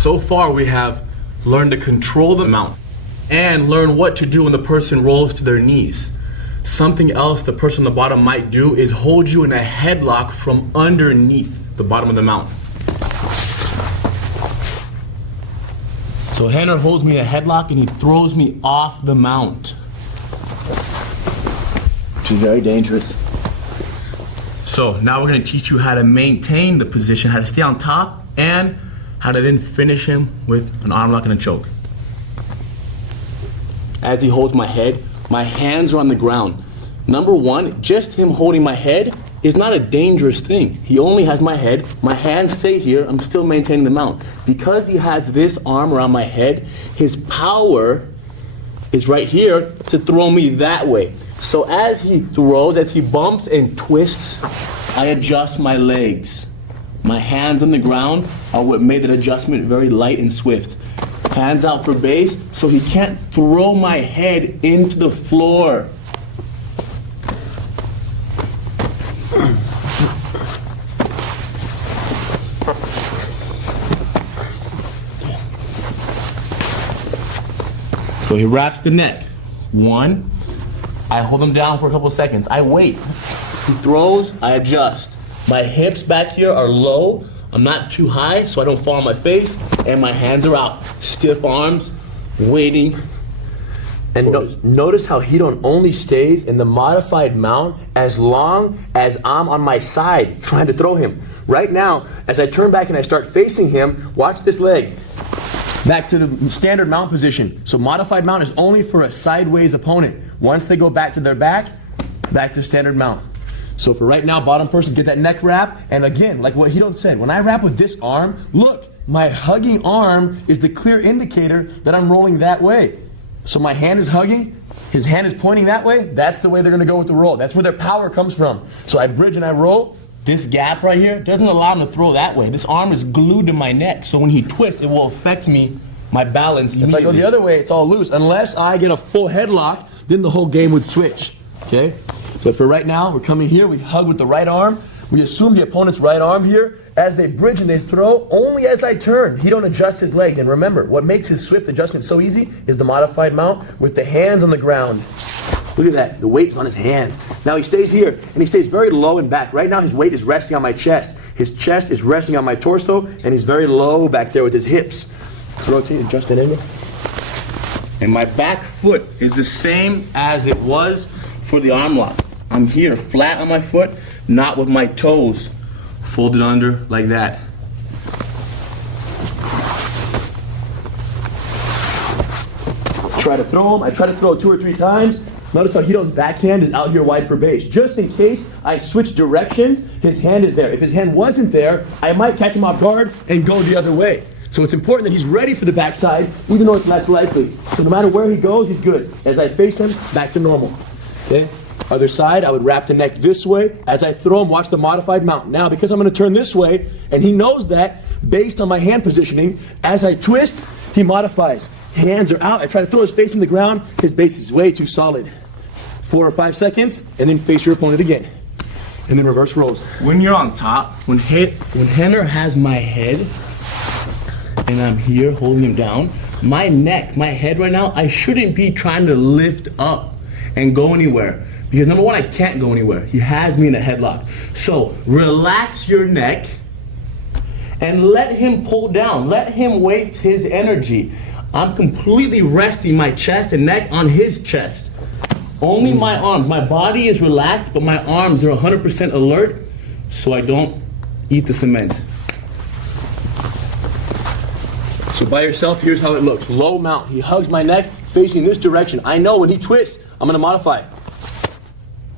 So far we have learned to control the mount and learn what to do when the person rolls to their knees. Something else the person on the bottom might do is hold you in a headlock from underneath the bottom of the mount. So Henner holds me in a headlock and he throws me off the mount, which is very dangerous. So now we're going to teach you how to maintain the position, how to stay on top, and how to then finish him with an arm lock and a choke. As he holds my head, my hands are on the ground. Number one, just him holding my head is not a dangerous thing. He only has my head. My hands stay here. I'm still maintaining the mount. Because he has this arm around my head, his power is right here to throw me that way. So as he throws, as he bumps and twists, I adjust my legs. My hands on the ground are what made that adjustment very light and swift. Hands out for base, so he can't throw my head into the floor. So he wraps the neck. One, I hold him down for a couple of seconds. I wait. He throws, I adjust. My hips back here are low. I'm not too high so I don't fall on my face, and my hands are out. Stiff arms, waiting. And notice how he don't only stays in the modified mount as long as I'm on my side trying to throw him. Right now, as I turn back and I start facing him, watch this leg. Back to the standard mount position. So modified mount is only for a sideways opponent. Once they go back to their back to standard mount. So for right now, bottom person, get that neck wrap. And again, like what Hidon said, when I wrap with this arm, look, my hugging arm is the clear indicator that I'm rolling that way. So my hand is hugging, his hand is pointing that way, that's the way they're gonna go with the roll. That's where their power comes from. So I bridge and I roll. This gap right here doesn't allow him to throw that way. This arm is glued to my neck, so when he twists, it will affect me, my balance immediately. If I go the other way, it's all loose. Unless I get a full headlock, then the whole game would switch, okay? So for right now, we're coming here, we hug with the right arm, we assume the opponent's right arm here. As they bridge and they throw, only as I turn, he don't adjust his legs. And remember, what makes his swift adjustment so easy is the modified mount with the hands on the ground. Look at that, the weight is on his hands. Now he stays here, and he stays very low and back. Right now his weight is resting on my chest. His chest is resting on my torso, and he's very low back there with his hips. Let's rotate, adjust that angle. And my back foot is the same as it was for the arm locks. I'm here, flat on my foot, not with my toes folded under like that. Try to throw him. I try to throw 2 or 3 times. Notice how Hidon's backhand is out here wide for base. Just in case I switch directions, his hand is there. If his hand wasn't there, I might catch him off guard and go the other way. So it's important that he's ready for the backside, even though it's less likely. So no matter where he goes, he's good. As I face him, back to normal. Okay? Other side, I would wrap the neck this way. As I throw him, watch the modified mount. Now, because I'm going to turn this way, and he knows that, based on my hand positioning, as I twist, he modifies. Hands are out. I try to throw his face in the ground. His base is way too solid. 4 or 5 seconds, and then face your opponent again. And then reverse rolls. When you're on top, when Henner has my head, and I'm here holding him down, my neck, my head right now, I shouldn't be trying to lift up and go anywhere. Because number one, I can't go anywhere. He has me in a headlock. So relax your neck and let him pull down. Let him waste his energy. I'm completely resting my chest and neck on his chest. Only my arms. My body is relaxed, but my arms are 100% alert so I don't eat the cement. So by yourself, here's how it looks. Low mount. He hugs my neck facing this direction. I know when he twists, I'm going to modify.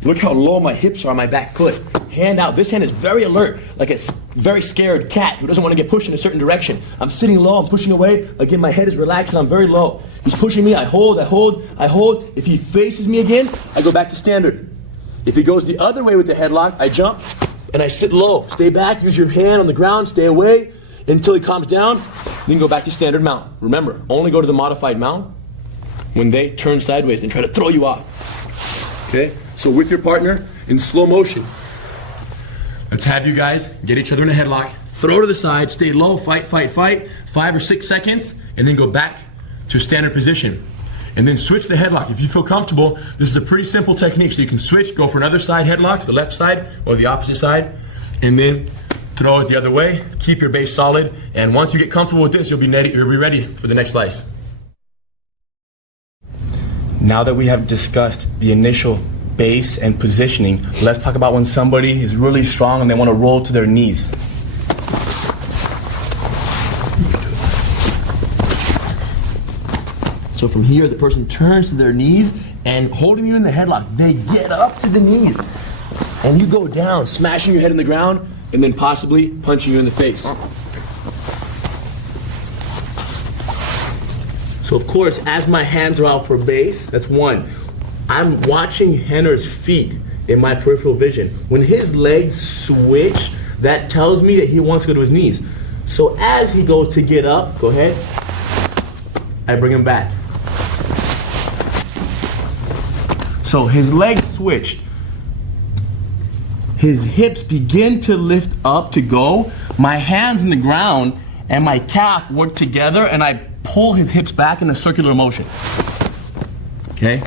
Look how low my hips are on my back foot. Hand out. This hand is very alert, like a very scared cat who doesn't want to get pushed in a certain direction. I'm sitting low, I'm pushing away. Again, my head is relaxed and I'm very low. He's pushing me, I hold, I hold, I hold. If he faces me again, I go back to standard. If he goes the other way with the headlock, I jump and I sit low. Stay back, use your hand on the ground, stay away until he calms down, then go back to standard mount. Remember, only go to the modified mount when they turn sideways and try to throw you off. Okay? So with your partner, in slow motion, let's have you guys get each other in a headlock, throw to the side, stay low, fight, 5 or 6 seconds, and then go back to standard position. And then switch the headlock. If you feel comfortable, this is a pretty simple technique. So you can switch, go for another side headlock, the left side or the opposite side, and then throw it the other way. Keep your base solid, and once you get comfortable with this, you'll be ready for the next slice. Now that we have discussed the initial base and positioning, let's talk about when somebody is really strong and they want to roll to their knees. So from here, the person turns to their knees and holding you in the headlock, they get up to the knees. And you go down, smashing your head in the ground, and then possibly punching you in the face. So of course, as my hands are out for base, that's one. I'm watching Henner's feet in my peripheral vision. When his legs switch, that tells me that he wants to go to his knees. So as he goes to get up, go ahead, I bring him back. So his legs switched. His hips begin to lift up to go. My hands in the ground and my calf work together, and I pull his hips back in a circular motion. Okay?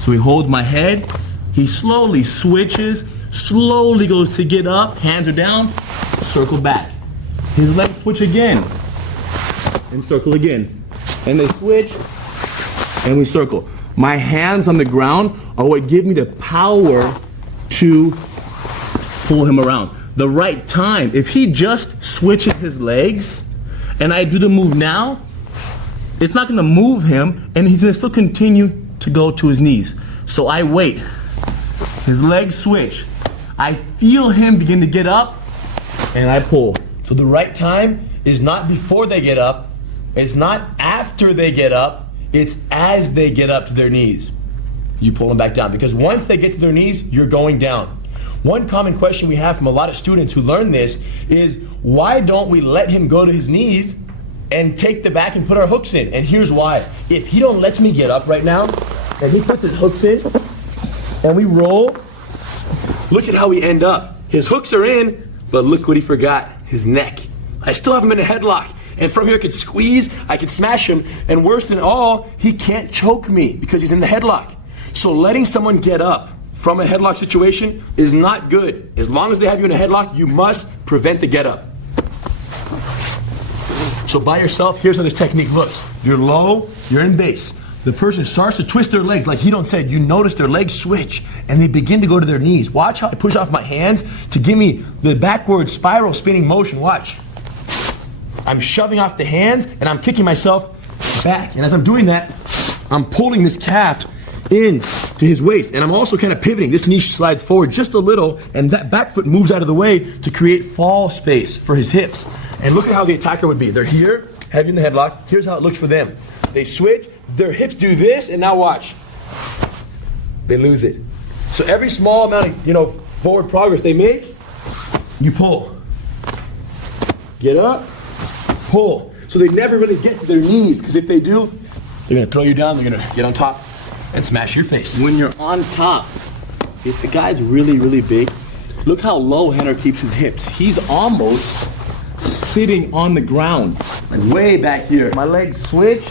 So he holds my head. He slowly switches, slowly goes to get up. Hands are down, circle back. His legs switch again, and circle again. And they switch, and we circle. My hands on the ground are what give me the power to pull him around. The right time, if he just switches his legs and I do the move now, it's not gonna move him and he's gonna still continue to go to his knees. So I wait. His legs switch. I feel him begin to get up and I pull. So the right time is not before they get up, it's not after they get up, it's as they get up to their knees. You pull them back down, because once they get to their knees, you're going down. One common question we have from a lot of students who learn this is, why don't we let him go to his knees and take the back and put our hooks in? And here's why. If he don't let me get up right now, and he puts his hooks in, and we roll, look at how we end up. His hooks are in, but look what he forgot, his neck. I still have him in a headlock. And from here I could squeeze, I could smash him, and worse than all, he can't choke me because he's in the headlock. So letting someone get up from a headlock situation is not good. As long as they have you in a headlock, you must prevent the get up. So by yourself, here's how this technique looks. You're low, you're in base. The person starts to twist their legs, like Hidon said, you notice their legs switch and they begin to go to their knees. Watch how I push off my hands to give me the backward spiral spinning motion, watch. I'm shoving off the hands and I'm kicking myself back. And as I'm doing that, I'm pulling this calf in to his waist. And I'm also kind of pivoting. This knee slides forward just a little and that back foot moves out of the way to create fall space for his hips. And look at how the attacker would be. They're here, heavy in the headlock. Here's how it looks for them. They switch, their hips do this, and now watch. They lose it. So every small amount of, forward progress they make, you pull. Get up, pull. So they never really get to their knees, because if they do, they're gonna throw you down, they're gonna get on top and smash your face. When you're on top, if the guy's really, really big, look how low Henner keeps his hips. He's almost sitting on the ground, like way back here. My legs switch.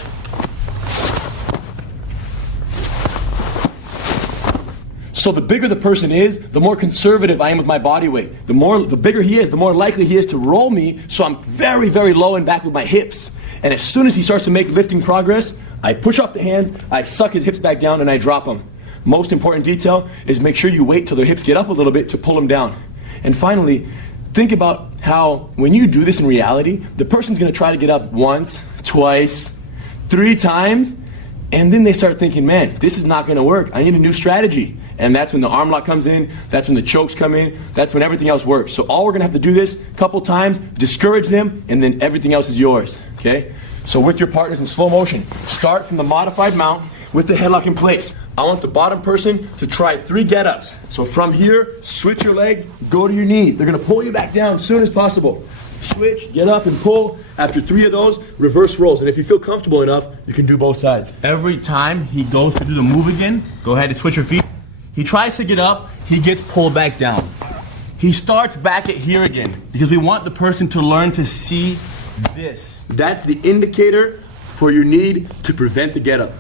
So the bigger the person is, the more conservative I am with my body weight. The bigger he is, the more likely he is to roll me, so I'm very, very low and back with my hips. And as soon as he starts to make lifting progress, I push off the hands, I suck his hips back down, and I drop him. Most important detail is make sure you wait till their hips get up a little bit to pull them down. And finally, think about how when you do this in reality, the person's gonna try to get up once, twice, 3 times, and then they start thinking, man, this is not gonna work. I need a new strategy. And that's when the arm lock comes in, that's when the chokes come in, that's when everything else works. So all we're gonna have to do this a couple times, discourage them, and then everything else is yours, okay? So with your partners in slow motion, start from the modified mount with the headlock in place. I want the bottom person to try 3 get-ups. So from here, switch your legs, go to your knees. They're gonna pull you back down as soon as possible. Switch, get up and pull. After 3 of those, reverse rolls. And if you feel comfortable enough, you can do both sides. Every time he goes to do the move again, go ahead and switch your feet. He tries to get up, he gets pulled back down. he starts back at here again because we want the person to learn to see this. That's the indicator for your need to prevent the get up.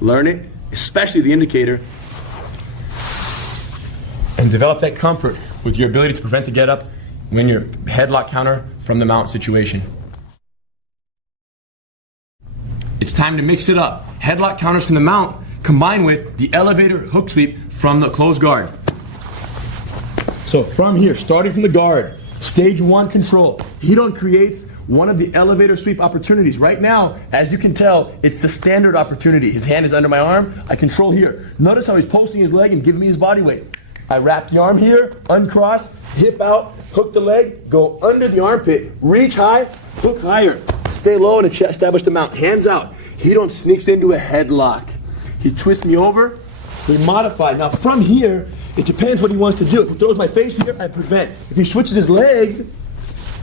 Learn it, especially the indicator, and develop that comfort with your ability to prevent the get up when you're headlock counter from the mount situation. It's time to mix it up. Headlock counters from the mount combined with the elevator hook sweep from the closed guard. So from here, starting from the guard, stage 1 control. Hidon creates one of the elevator sweep opportunities. Right now, as you can tell, it's the standard opportunity. His hand is under my arm. I control here. Notice how he's posting his leg and giving me his body weight. I wrap the arm here, uncross, hip out, hook the leg, go under the armpit, reach high, hook higher. Stay low and establish the mount. Hands out. Hidon sneaks into a headlock. He twists me over. We modify. Now from here, it depends what he wants to do. If he throws my face here, I prevent. If he switches his legs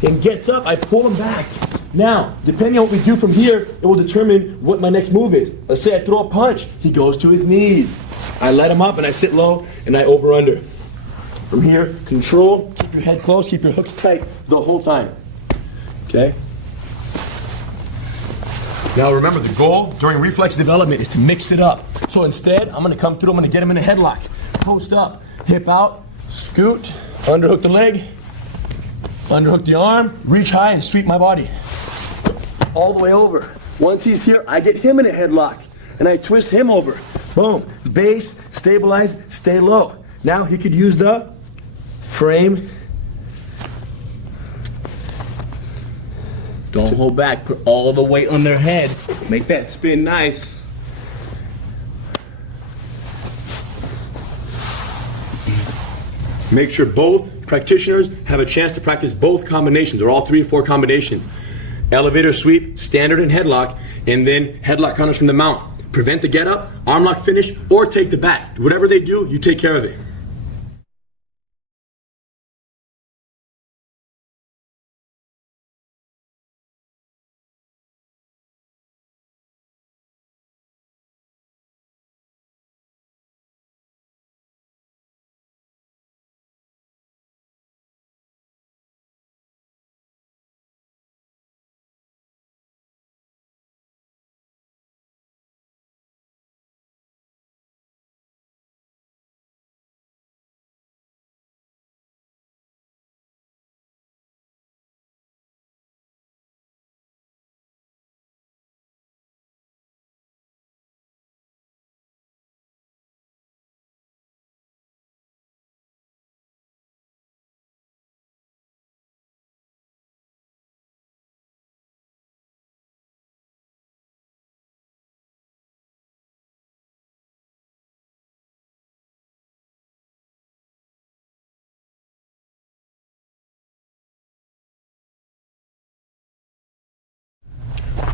and gets up, I pull him back. Now, depending on what we do from here, it will determine what my next move is. Let's say I throw a punch. He goes to his knees. I let him up and I sit low and I over under. From here, control, keep your head close, keep your hooks tight the whole time. Okay? Now remember, the goal during reflex development is to mix it up. So instead, I'm gonna come through, I'm gonna get him in a headlock. Post up, hip out, scoot, underhook the leg, underhook the arm, reach high and sweep my body. All the way over. Once he's here, I get him in a headlock and I twist him over. Boom, base, stabilize, stay low. Now he could use the frame. Don't hold back, put all the weight on their head. Make that spin nice. Make sure both practitioners have a chance to practice both combinations, or all 3 or 4 combinations. Elevator sweep, standard and headlock, and then headlock counters from the mount. Prevent the get up, arm lock finish, or take the back. Whatever they do, you take care of it.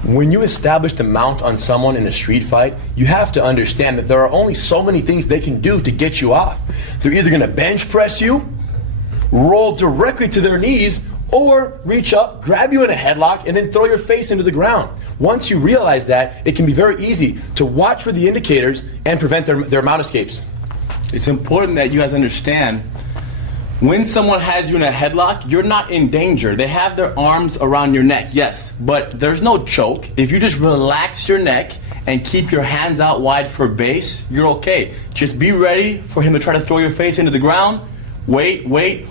When you establish the mount on someone in a street fight, you have to understand that there are only so many things they can do to get you off. They're either going to bench press you, roll directly to their knees, or reach up, grab you in a headlock, and then throw your face into the ground. Once you realize that, it can be very easy to watch for the indicators and prevent their mount escapes. It's important that you guys understand, when someone has you in a headlock, you're not in danger. They have their arms around your neck, yes, but there's no choke. If you just relax your neck and keep your hands out wide for base, you're okay. Just be ready for him to try to throw your face into the ground. Wait.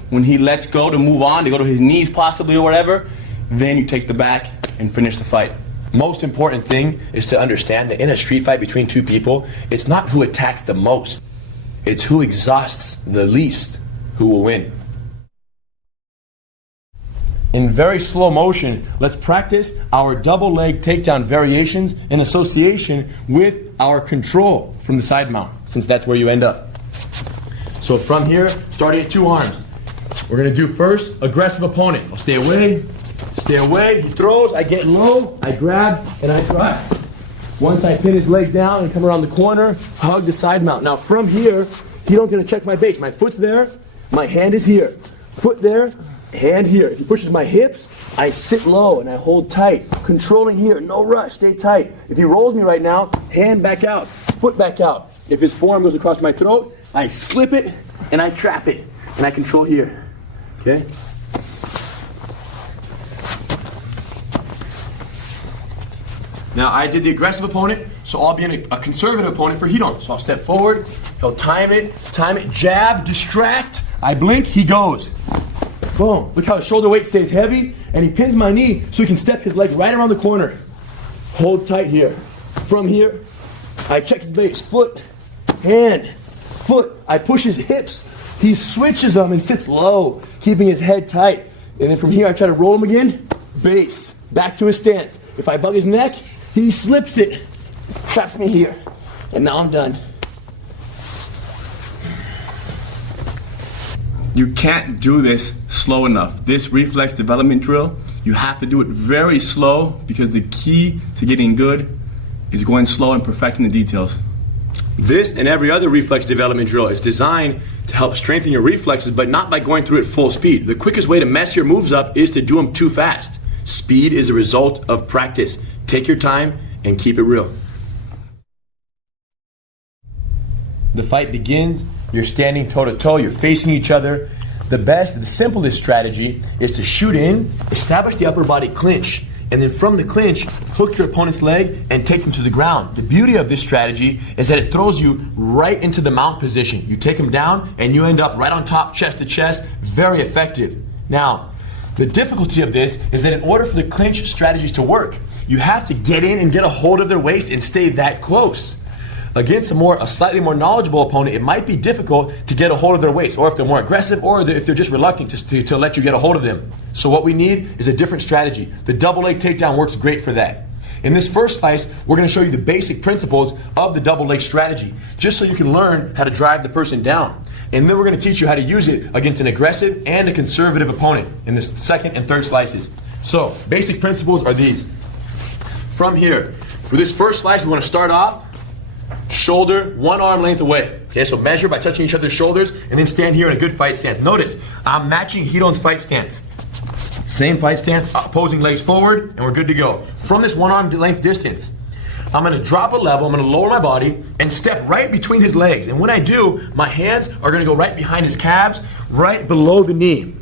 When he lets go to move on, to go to his knees possibly or whatever, then you take the back and finish the fight. Most important thing is to understand that in a street fight between 2 people, it's not who attacks the most. It's who exhausts the least who will win. In very slow motion, let's practice our double leg takedown variations in association with our control from the side mount, since that's where you end up. So from here, starting at 2 arms, we're gonna do first aggressive opponent. I'll stay away, he throws, I get low, I grab, and I drive. Once I pin his leg down and come around the corner, hug the side mount. Now from here, Hidon's gonna check my base. My foot's there, my hand is here. Foot there, hand here. If he pushes my hips, I sit low and I hold tight. Controlling here, no rush, stay tight. If he rolls me right now, hand back out, foot back out. If his forearm goes across my throat, I slip it and I trap it. And I control here. Okay? Now I did the aggressive opponent, so I'll be a conservative opponent for Hidon. So I'll step forward, he'll time it, jab, distract, I blink, he goes. Boom. Look how his shoulder weight stays heavy, and he pins my knee so he can step his leg right around the corner. Hold tight here. From here, I check his base, foot, hand, foot. I push his hips. He switches them and sits low, keeping his head tight. And then from here, I try to roll him again, base, back to his stance. If I bug his neck, he slips it, traps me here, and now I'm done. You can't do this slow enough. This reflex development drill, you have to do it very slow because the key to getting good is going slow and perfecting the details. This and every other reflex development drill is designed to help strengthen your reflexes, but not by going through it full speed. The quickest way to mess your moves up is to do them too fast. Speed is a result of practice. Take your time and keep it real. The fight begins, you're standing toe to toe, you're facing each other. The simplest strategy is to shoot in, establish the upper body clinch, and then from the clinch, hook your opponent's leg and take them to the ground. The beauty of this strategy is that it throws you right into the mount position. You take them down and you end up right on top, chest to chest, very effective. Now, the difficulty of this is that in order for the clinch strategies to work, you have to get in and get a hold of their waist and stay that close. Against a slightly more knowledgeable opponent, it might be difficult to get a hold of their waist, or if they're more aggressive, or if they're just reluctant to let you get a hold of them. So what we need is a different strategy. The double leg takedown works great for that. In this first slice, we're going to show you the basic principles of the double leg strategy, just so you can learn how to drive the person down. And then we're going to teach you how to use it against an aggressive and a conservative opponent in the second and third slices. So, basic principles are these. From here, for this first slice, we want to start off shoulder, one arm length away. Okay, so measure by touching each other's shoulders and then stand here in a good fight stance. Notice, I'm matching Hidon's fight stance. Same fight stance, opposing legs forward, and we're good to go. From this one arm length distance, I'm going to drop a level, I'm going to lower my body and step right between his legs. And when I do, my hands are going to go right behind his calves, right below the knee.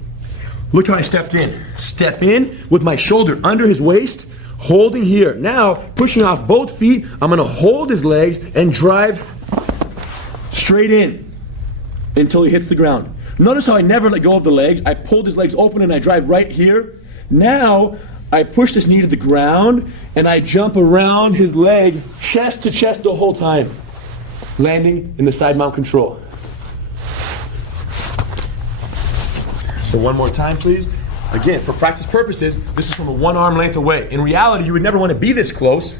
Look how I stepped in. Step in with my shoulder under his waist, holding here. Now, pushing off both feet, I'm going to hold his legs and drive straight in until he hits the ground. Notice how I never let go of the legs. I pulled his legs open and I drive right here. Now, I push this knee to the ground and I jump around his leg, chest to chest the whole time, landing in the side mount control. So one more time, please. Again, for practice purposes, this is from a one arm length away. In reality, you would never want to be this close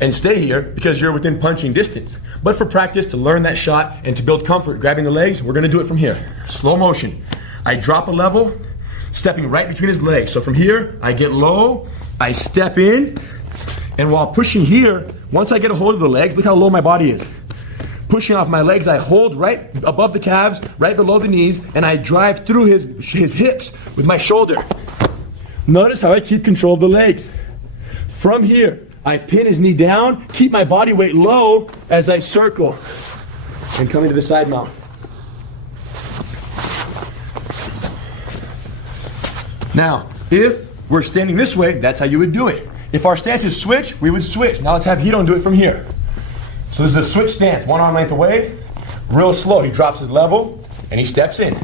and stay here because you're within punching distance. But for practice, to learn that shot and to build comfort grabbing the legs, we're going to do it from here. Slow motion. I drop a level, stepping right between his legs. So from here, I get low, I step in, and while pushing here, once I get a hold of the legs, look how low my body is. Pushing off my legs, I hold right above the calves, right below the knees, and I drive through his hips with my shoulder. Notice how I keep control of the legs. From here, I pin his knee down, keep my body weight low as I circle and come into the side mount. Now, if we're standing this way, that's how you would do it. If our stance is switch, we would switch. Now let's have Hidon do it from here. So this is a switch stance, one arm length away, real slow. He drops his level and he steps in.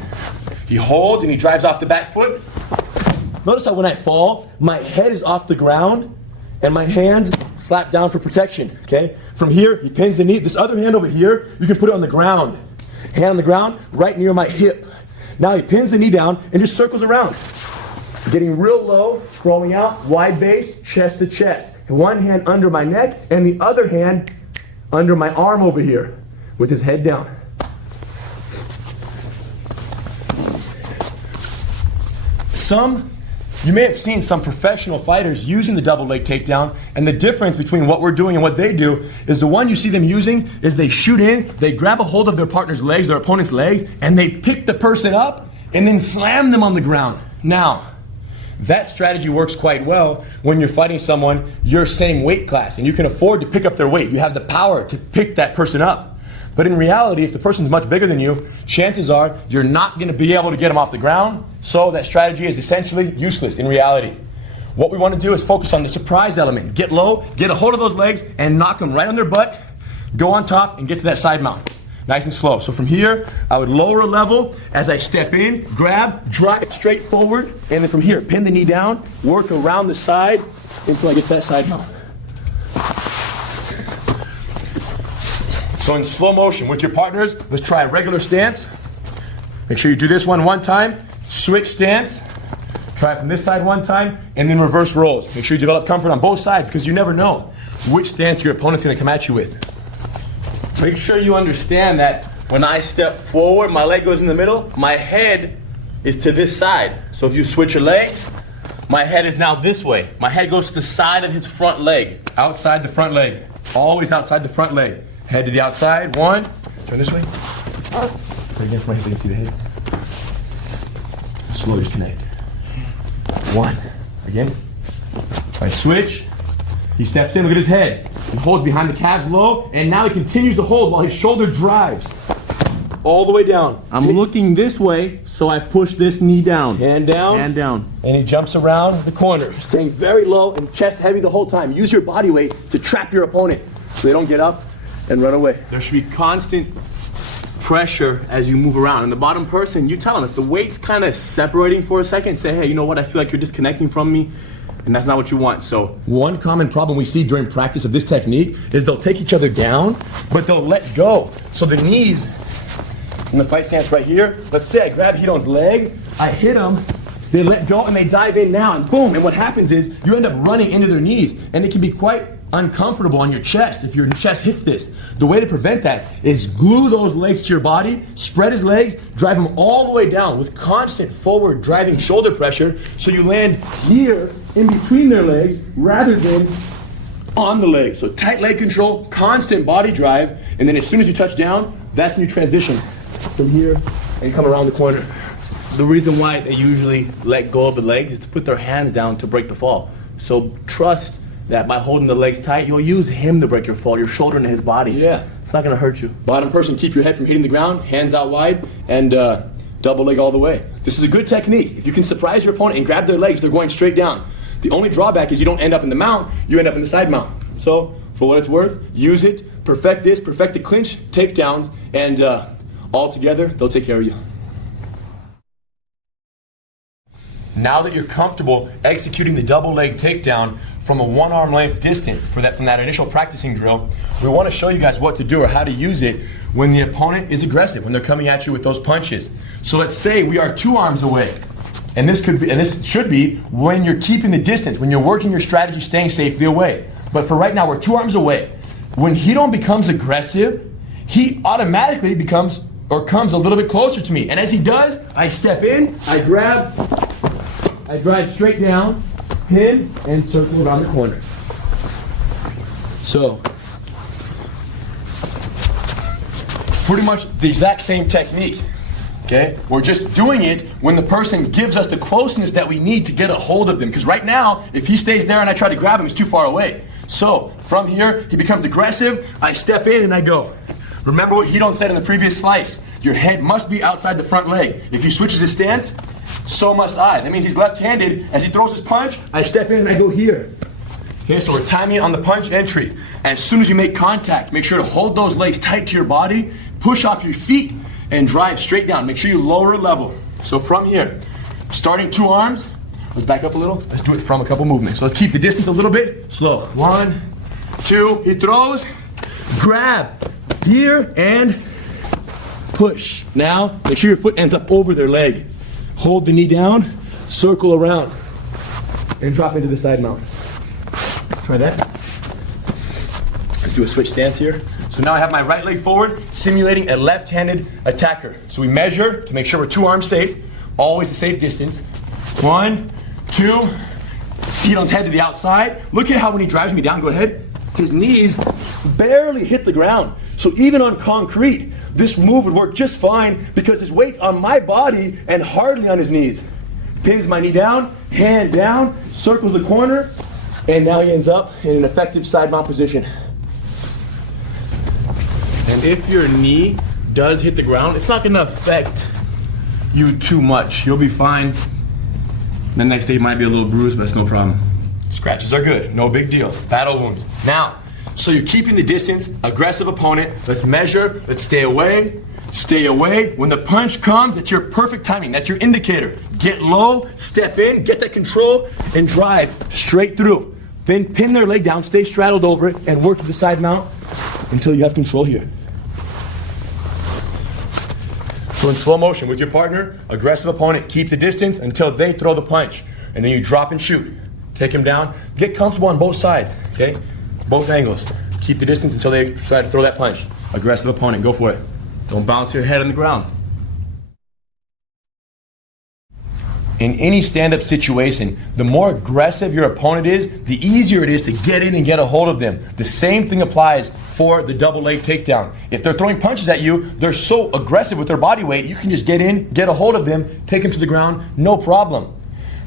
He holds and he drives off the back foot. Notice how when I fall, my head is off the ground and my hands slap down for protection, okay? From here, he pins the knee. This other hand over here, you can put it on the ground. Hand on the ground, right near my hip. Now he pins the knee down and just circles around. Getting real low, scrolling out, wide base, chest to chest. And one hand under my neck and the other hand under my arm over here with his head down. You may have seen some professional fighters using the double leg takedown, and the difference between what we're doing and what they do is the one you see them using is they shoot in, they grab a hold of their partner's legs, their opponent's legs, and they pick the person up and then slam them on the ground. Now, that strategy works quite well when you're fighting someone your same weight class and you can afford to pick up their weight. You have the power to pick that person up. But in reality, if the person's much bigger than you, chances are you're not going to be able to get them off the ground. So that strategy is essentially useless in reality. What we want to do is focus on the surprise element. Get low, get a hold of those legs, and knock them right on their butt. Go on top and get to that side mount. Nice and slow. So from here, I would lower a level as I step in, grab, drive straight forward, and then from here, pin the knee down, work around the side until I get to that side mount. So in slow motion with your partners, let's try a regular stance. Make sure you do this one time, switch stance, try it from this side one time, and then reverse rolls. Make sure you develop comfort on both sides because you never know which stance your opponent's gonna come at you with. Make sure you understand that when I step forward, my leg goes in the middle, my head is to this side. So if you switch your legs, my head is now this way. My head goes to the side of his front leg. Outside the front leg. Always outside the front leg. Head to the outside. One. Turn this way. Right against my hip, you can see the head. Slow disconnect. One. Again. All right, switch. He steps in, look at his head. He holds behind the calves low, and now he continues to hold while his shoulder drives. All the way down. I'm looking this way, so I push this knee down. Hand down. Hand down. And he jumps around the corner. Staying very low and chest heavy the whole time. Use your body weight to trap your opponent so they don't get up and run away. There should be constant pressure as you move around. And the bottom person, you tell them, if the weight's kind of separating for a second, say, hey, you know what, I feel like you're disconnecting from me, and that's not what you want. So one common problem we see during practice of this technique is they'll take each other down, but they'll let go. So the knees in the fight stance right here, let's say I grab Hidon's leg, I hit him, they let go and they dive in now, and boom, and what happens is you end up running into their knees, and it can be quite uncomfortable on your chest if your chest hits this. The way to prevent that is glue those legs to your body, spread his legs, drive him all the way down with constant forward driving shoulder pressure so you land here in between their legs rather than on the legs. So tight leg control, constant body drive, and then as soon as you touch down, that's when you transition from here and come around the corner. the reason why they usually let go of the legs is to put their hands down to break the fall. So trust that by holding the legs tight, you'll use him to break your fall, your shoulder into his body. Yeah. It's not going to hurt you. Bottom person, keep your head from hitting the ground, hands out wide, and double leg all the way. This is a good technique. If you can surprise your opponent and grab their legs, they're going straight down. The only drawback is you don't end up in the mount, you end up in the side mount. So, for what it's worth, use it, perfect this, perfect the clinch, takedowns, and all together, they'll take care of you. Now that you're comfortable executing the double leg takedown from a one arm length distance from that initial practicing drill, we want to show you guys what to do or how to use it when the opponent is aggressive, when they're coming at you with those punches. So let's say we are 2 arms away. And this should be when you're keeping the distance, when you're working your strategy staying safely away. But for right now, we're 2 arms away. When Hidon becomes aggressive, he automatically becomes or comes a little bit closer to me. And as he does, I step in, I grab, I drive straight down, pin, and circle around the corner. So, pretty much the exact same technique. Okay? We're just doing it when the person gives us the closeness that we need to get a hold of them. Because right now, if he stays there and I try to grab him, he's too far away. So, from here, he becomes aggressive, I step in and I go. Remember what Hidon said in the previous slice. Your head must be outside the front leg. If he switches his stance, so must I. That means he's left-handed. As he throws his punch, I step in and I go here. Okay, so we're timing on the punch entry. As soon as you make contact, make sure to hold those legs tight to your body, push off your feet, and drive straight down. Make sure you lower a level. So from here, starting 2 arms, let's back up a little. Let's do it from a couple movements. So let's keep the distance a little bit. Slow. 1, 2, he throws, grab, here, and push. Now, make sure your foot ends up over their leg. Hold the knee down, circle around, and drop into the side mount. Try that. Let's do a switch stance here. So now I have my right leg forward, simulating a left-handed attacker. So we measure to make sure we're 2 arms safe, always a safe distance. 1, 2, Hidon's head to the outside. Look at how when he drives me down, go ahead, his knees barely hit the ground. So even on concrete, this move would work just fine because his weight's on my body and hardly on his knees. Pins my knee down, hand down, circles the corner, and now he ends up in an effective side mount position. And And if your knee does hit the ground, it's not gonna affect you too much. You'll be fine. The next day you might be a little bruised, but it's no problem. Scratches are good, no big deal. Battle wounds. Now, so you're keeping the distance, aggressive opponent. Let's measure, let's stay away. Stay away. When the punch comes, it's your perfect timing. That's your indicator. Get low, step in, get that control, and drive straight through. Then pin their leg down, stay straddled over it, and work to the side mount until you have control here. So in slow motion with your partner, aggressive opponent, keep the distance until they throw the punch. And then you drop and shoot. Take him down. Get comfortable on both sides, okay? Both angles. Keep the distance until they try to throw that punch. Aggressive opponent, go for it. Don't bounce your head on the ground. In any stand-up situation, the more aggressive your opponent is, the easier it is to get in and get a hold of them. The same thing applies for the double leg takedown. If they're throwing punches at you, they're so aggressive with their body weight, you can just get in, get a hold of them, take them to the ground, no problem.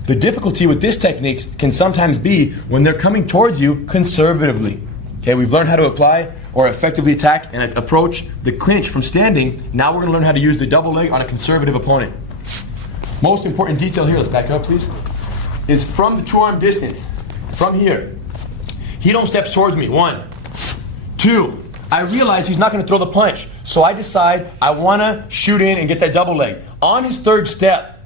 The difficulty with this technique can sometimes be when they're coming towards you conservatively. Okay, we've learned how to apply or effectively attack and approach the clinch from standing. Now we're going to learn how to use the double leg on a conservative opponent. Most important detail here, let's back up please, is from the two-arm distance, from here. He don't steps towards me, 1, 2. I realize he's not going to throw the punch, so I decide I want to shoot in and get that double leg. On his third step,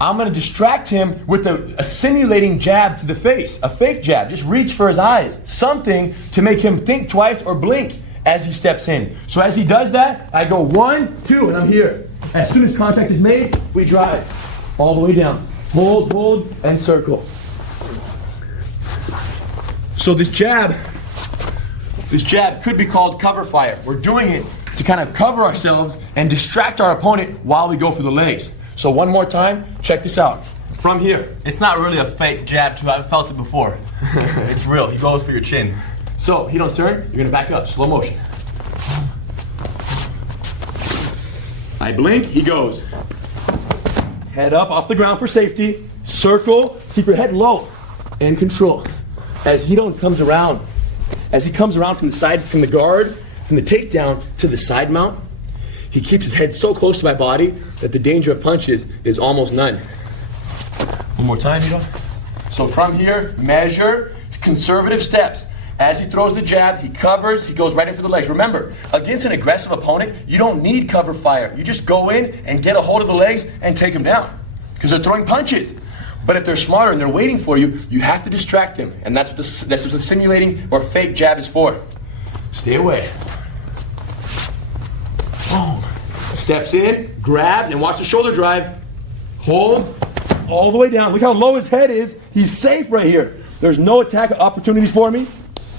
I'm going to distract him with a simulating jab to the face, a fake jab. Just reach for his eyes, something to make him think twice or blink as he steps in. So as he does that, I go 1, 2, and I'm here. As soon as contact is made, we drive all the way down. Hold, and circle. So this jab could be called cover fire. We're doing it to kind of cover ourselves and distract our opponent while we go for the legs. So one more time, check this out. From here. It's not really a fake jab too. I've felt it before. It's real. He goes for your chin. So he don't turn, you're gonna back up, slow motion. I blink, he goes. Head up off the ground for safety. Circle, keep your head low and control. As he comes around from the side, from the guard, from the takedown to the side mount, he keeps his head so close to my body that the danger of punches is almost none. One more time, Hito. So from here, measure, conservative steps. As he throws the jab, he covers, he goes right in for the legs. Remember, against an aggressive opponent, you don't need cover fire. You just go in and get a hold of the legs and take them down because they're throwing punches. But if they're smarter and they're waiting for you, you have to distract them. And that's what the simulating or fake jab is for. Stay away. Boom. Steps in, grabs, and watch the shoulder drive. Hold all the way down. Look how low his head is. He's safe right here. There's no attack opportunities for me.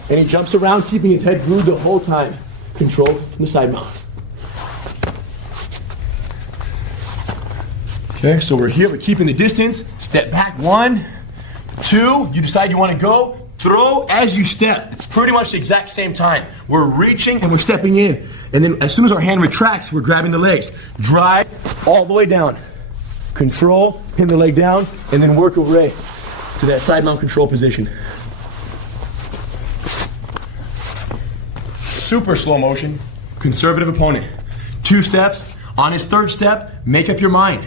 And he jumps around, keeping his head glued the whole time. Control from the side mount. Okay, so we're here, we're keeping the distance. Step back, 1, 2, you decide you want to go. Throw as you step. It's pretty much the exact same time. We're reaching and we're stepping in. And then as soon as our hand retracts, we're grabbing the legs. Drive all the way down. Control, pin the leg down, and then work away to that side mount control position. Super slow motion, conservative opponent. 2 steps. On his third step, make up your mind.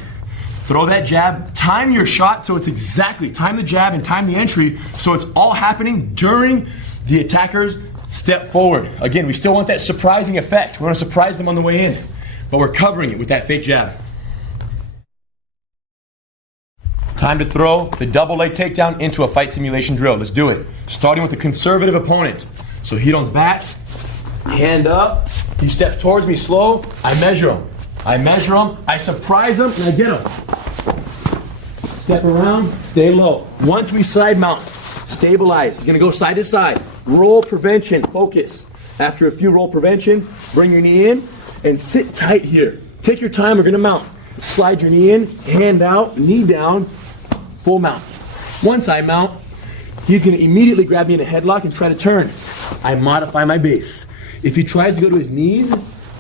Throw that jab, time your shot so it's exactly, time the jab and time the entry so it's all happening during the attacker's step forward. Again, we still want that surprising effect. We want to surprise them on the way in, but we're covering it with that fake jab. Time to throw the double leg takedown into a fight simulation drill. Let's do it. Starting with a conservative opponent. So Hito's back, hand up, he steps towards me slow, I measure him. I surprise him, and I get him. Step around, stay low. Once we side mount, stabilize. He's gonna go side to side. Roll prevention, focus. After a few roll prevention, bring your knee in and sit tight here. Take your time, we're gonna mount. Slide your knee in, hand out, knee down, full mount. Once I mount, he's gonna immediately grab me in a headlock and try to turn. I modify my base. If he tries to go to his knees,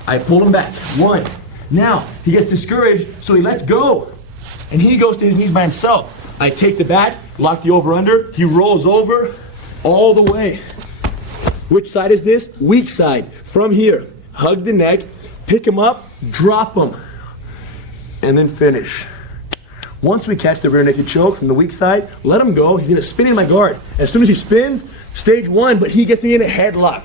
I pull him back. 1. Now, he gets discouraged, so he lets go. And he goes to his knees by himself. I take the bat, lock the over-under, he rolls over all the way. Which side is this? Weak side. From here, hug the neck, pick him up, drop him, and then finish. Once we catch the rear naked choke from the weak side, let him go. He's gonna spin in my guard. As soon as he spins, stage one, but he gets me in a headlock.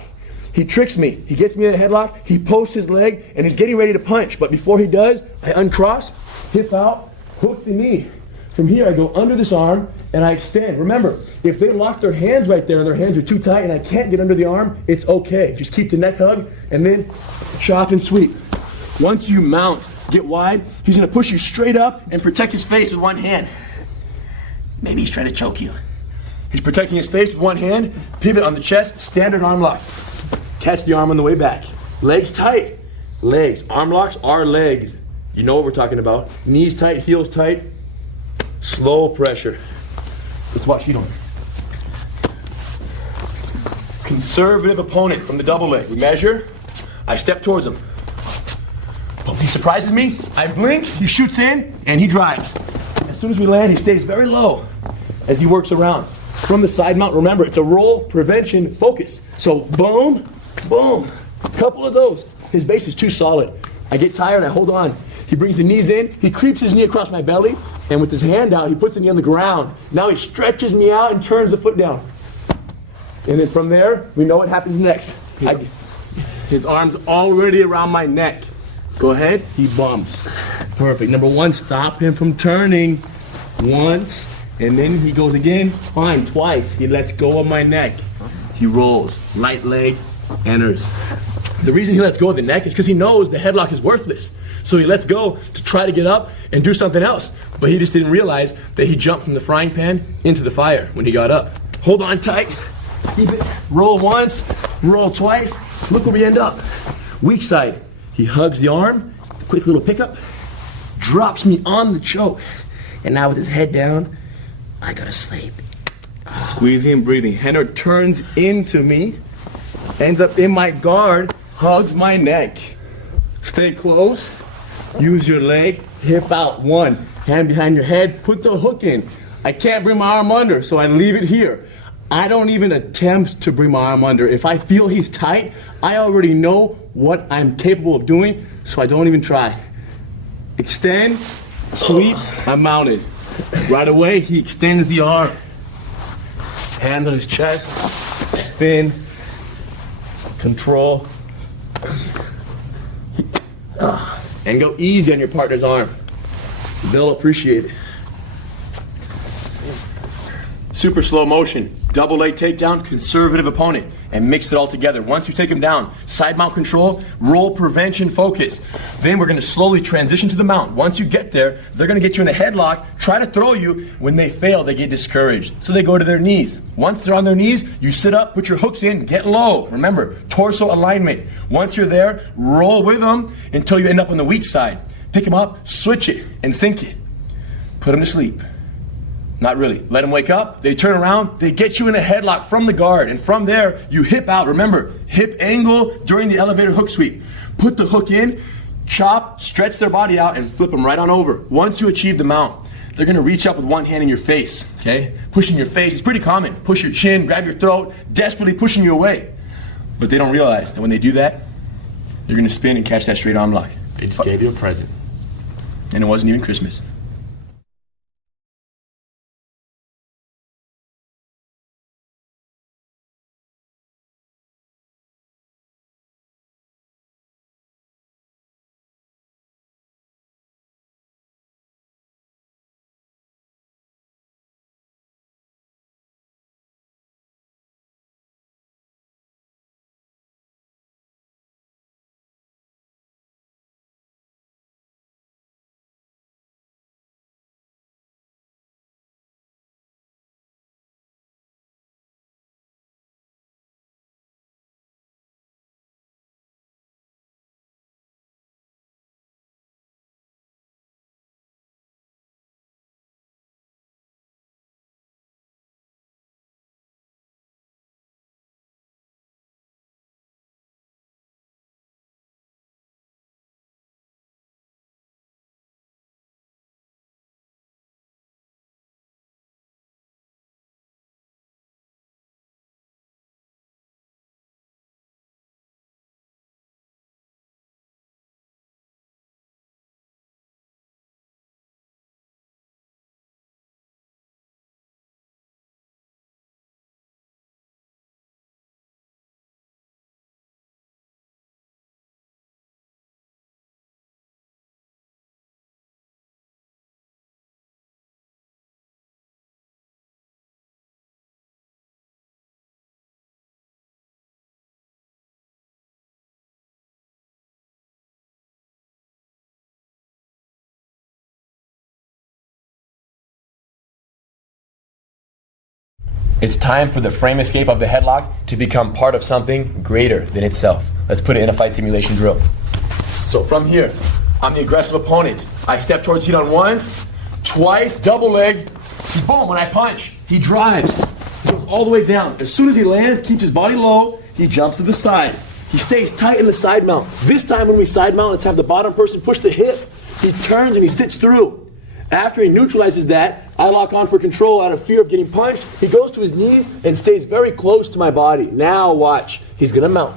He tricks me. He gets me in a headlock, he posts his leg, and he's getting ready to punch. But before he does, I uncross, hip out, hook the knee. From here, I go under this arm, and I extend. Remember, if they lock their hands right there and their hands are too tight and I can't get under the arm, it's okay. Just keep the neck hug, and then chop and sweep. Once you mount, get wide, he's gonna push you straight up and protect his face with one hand. Maybe he's trying to choke you. He's protecting his face with one hand, pivot on the chest, standard arm lock. Catch the arm on the way back. Legs tight. Legs. Arm locks are legs. You know what we're talking about. Knees tight, heels tight. Slow pressure. Let's watch Hito. Conservative opponent from the double leg. We measure. I step towards him. Boom. He surprises me. I blink. He shoots in, and he drives. As soon as we land, he stays very low as he works around. From the side mount, remember, it's a roll, prevention, focus. So boom, boom. A couple of those. His base is too solid. I get tired, I hold on. He brings the knees in, he creeps his knee across my belly, and with his hand out, he puts the knee on the ground. Now he stretches me out and turns the foot down. And then from there, we know what happens next. His arm's already around my neck. Go ahead, he bumps. Perfect. Number one, stop him from turning once, and then he goes again, fine, twice. He lets go of my neck. He rolls, light leg, enters. The reason he lets go of the neck is because he knows the headlock is worthless. So he lets go to try to get up and do something else. But he just didn't realize that he jumped from the frying pan into the fire when he got up. Hold on tight, keep it, roll once, roll twice. Look where we end up. Weak side, he hugs the arm, quick little pickup, drops me on the choke. And now with his head down, I gotta sleep. Squeezing and breathing. Henner turns into me, ends up in my guard, hugs my neck. Stay close, use your leg, hip out, one, hand behind your head, put the hook in. I can't bring my arm under, so I leave it here. I don't even attempt to bring my arm under. If I feel he's tight, I already know what I'm capable of doing, so I don't even try. Extend, sweep, I'm mounted. Right away, he extends the arm. Hand on his chest, spin, control, And go easy on your partner's arm. They'll appreciate it. Super slow motion, double leg takedown, conservative opponent, and mix it all together. Once you take him down, side mount control, roll prevention focus. Then we're gonna slowly transition to the mount. Once you get there, they're gonna get you in a headlock, try to throw you. When they fail, they get discouraged. So they go to their knees. Once they're on their knees, you sit up, put your hooks in, get low. Remember, torso alignment. Once you're there, roll with them until you end up on the weak side. Pick him up, switch it, and sink it. Put him to sleep. Not really. Let them wake up, they turn around, they get you in a headlock from the guard, and from there, you hip out. Remember, hip angle during the elevator hook sweep. Put the hook in, chop, stretch their body out, and flip them right on over. Once you achieve the mount, they're gonna reach up with one hand in your face, okay? Pushing your face, it's pretty common. Push your chin, grab your throat, desperately pushing you away. But they don't realize that when they do that, they're gonna spin and catch that straight arm lock. They just gave you a present. And it wasn't even Christmas. It's time for the frame escape of the headlock to become part of something greater than itself. Let's put it in a fight simulation drill. So from here, I'm the aggressive opponent. I step towards Hidon once, twice, double leg. Boom, when I punch, he drives. He goes all the way down. As soon as he lands, keeps his body low, he jumps to the side. He stays tight in the side mount. This time when we side mount, let's have the bottom person push the hip. He turns and he sits through. After he neutralizes that, I lock on for control out of fear of getting punched. He goes to his knees and stays very close to my body. Now watch, he's gonna mount.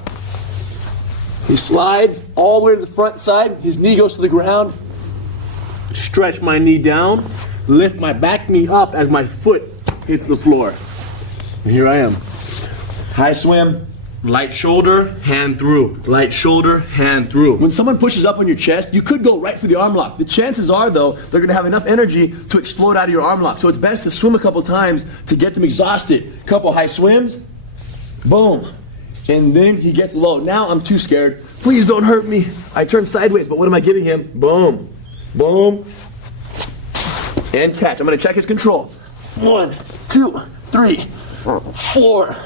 He slides all the way to the front side. His knee goes to the ground. Stretch my knee down. Lift my back knee up as my foot hits the floor. And here I am. High swim, light shoulder, hand through. Light shoulder, hand through. When someone pushes up on your chest, you could go right for the arm lock. The chances are, though, they're gonna have enough energy to explode out of your arm lock. So it's best to swim a couple times to get them exhausted. Couple high swims, boom. And then he gets low. Now I'm too scared. Please don't hurt me. I turn sideways, but what am I giving him? Boom, boom, and catch. I'm gonna check his control. 1, 2, 3, 4.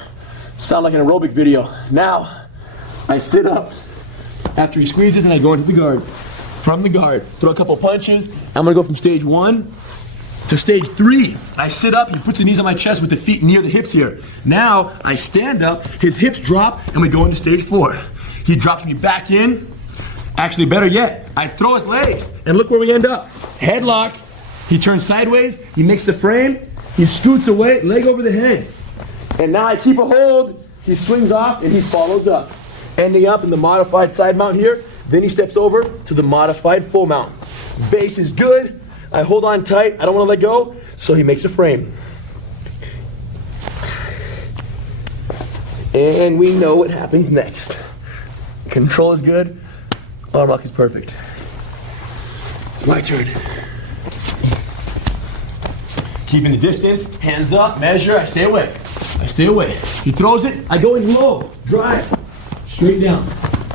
Sound like an aerobic video. Now, I sit up after he squeezes and I go into the guard. From the guard, throw a couple punches. I'm gonna go from stage 1 to stage 3. I sit up, he puts his knees on my chest with the feet near the hips here. Now, I stand up, his hips drop, and we go into stage 4. He drops me back in. Actually, better yet, I throw his legs, and look where we end up. Headlock, he turns sideways, he makes the frame, he scoots away, leg over the head. And now I keep a hold, he swings off, and he follows up. Ending up in the modified side mount here, then he steps over to the modified full mount. Base is good, I hold on tight, I don't want to let go, so he makes a frame. And we know what happens next. Control is good, arm lock is perfect. It's my turn. Keeping the distance, hands up, measure, I stay away. I stay away. He throws it, I go in low, drive, straight down.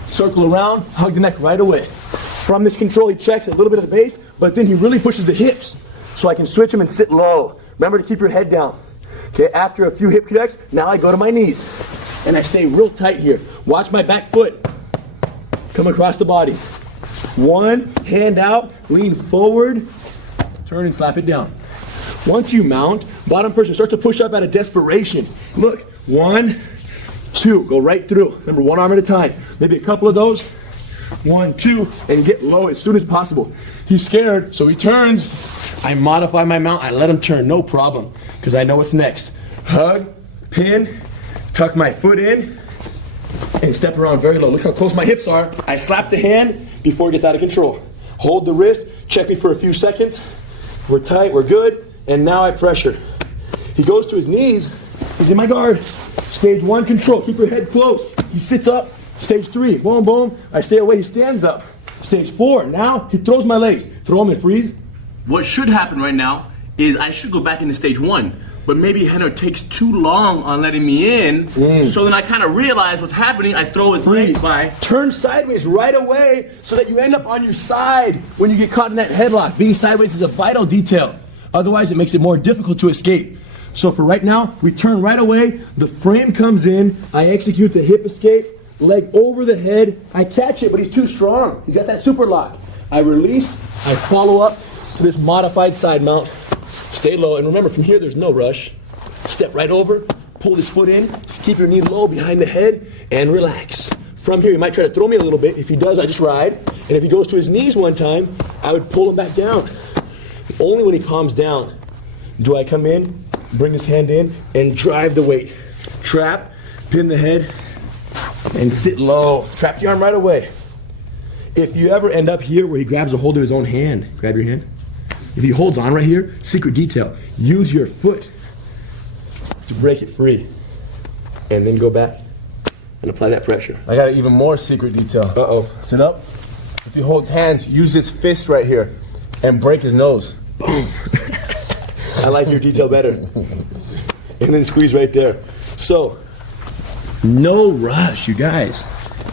Circle around, hug the neck right away. From this control, he checks a little bit of the base, but then he really pushes the hips, so I can switch him and sit low. Remember to keep your head down. Okay, after a few hip connects, now I go to my knees. And I stay real tight here. Watch my back foot come across the body. 1, hand out, lean forward, turn and slap it down. Once you mount, bottom person starts to push up out of desperation. Look, 1, 2, go right through. Remember, one arm at a time. Maybe a couple of those. 1, 2, and get low as soon as possible. He's scared, so he turns. I modify my mount, I let him turn, no problem, because I know what's next. Hug, pin, tuck my foot in, and step around very low. Look how close my hips are. I slap the hand before it gets out of control. Hold the wrist, check me for a few seconds. We're tight, we're good, and now I pressure. He goes to his knees, he's in my guard. Stage 1 control, keep your head close. He sits up. Stage 3, boom, boom. I stay away, he stands up. Stage 4, now he throws my legs. Throw him and freeze. What should happen right now is I should go back into stage 1, but maybe Henner takes too long on letting me in, so then I kind of realize what's happening, I throw his legs by. Turn sideways right away so that you end up on your side when you get caught in that headlock. Being sideways is a vital detail. Otherwise, it makes it more difficult to escape. So for right now, we turn right away, the frame comes in, I execute the hip escape, leg over the head, I catch it, but he's too strong. He's got that super lock. I release, I follow up to this modified side mount, stay low, and remember from here there's no rush. Step right over, pull this foot in, just keep your knee low behind the head, and relax. From here, he might try to throw me a little bit. If he does, I just ride. And if he goes to his knees one time, I would pull him back down. Only when he calms down do I come in, bring his hand in, and drive the weight. Trap, pin the head, and sit low. Trap the arm right away. If you ever end up here where he grabs a hold of his own hand, grab your hand. If he holds on right here, secret detail, use your foot to break it free. And then go back and apply that pressure. I got an even more secret detail. Uh-oh. Sit up. If he holds hands, use this fist right here and break his nose. Boom. I like your detail better. And then squeeze right there. So, no rush, you guys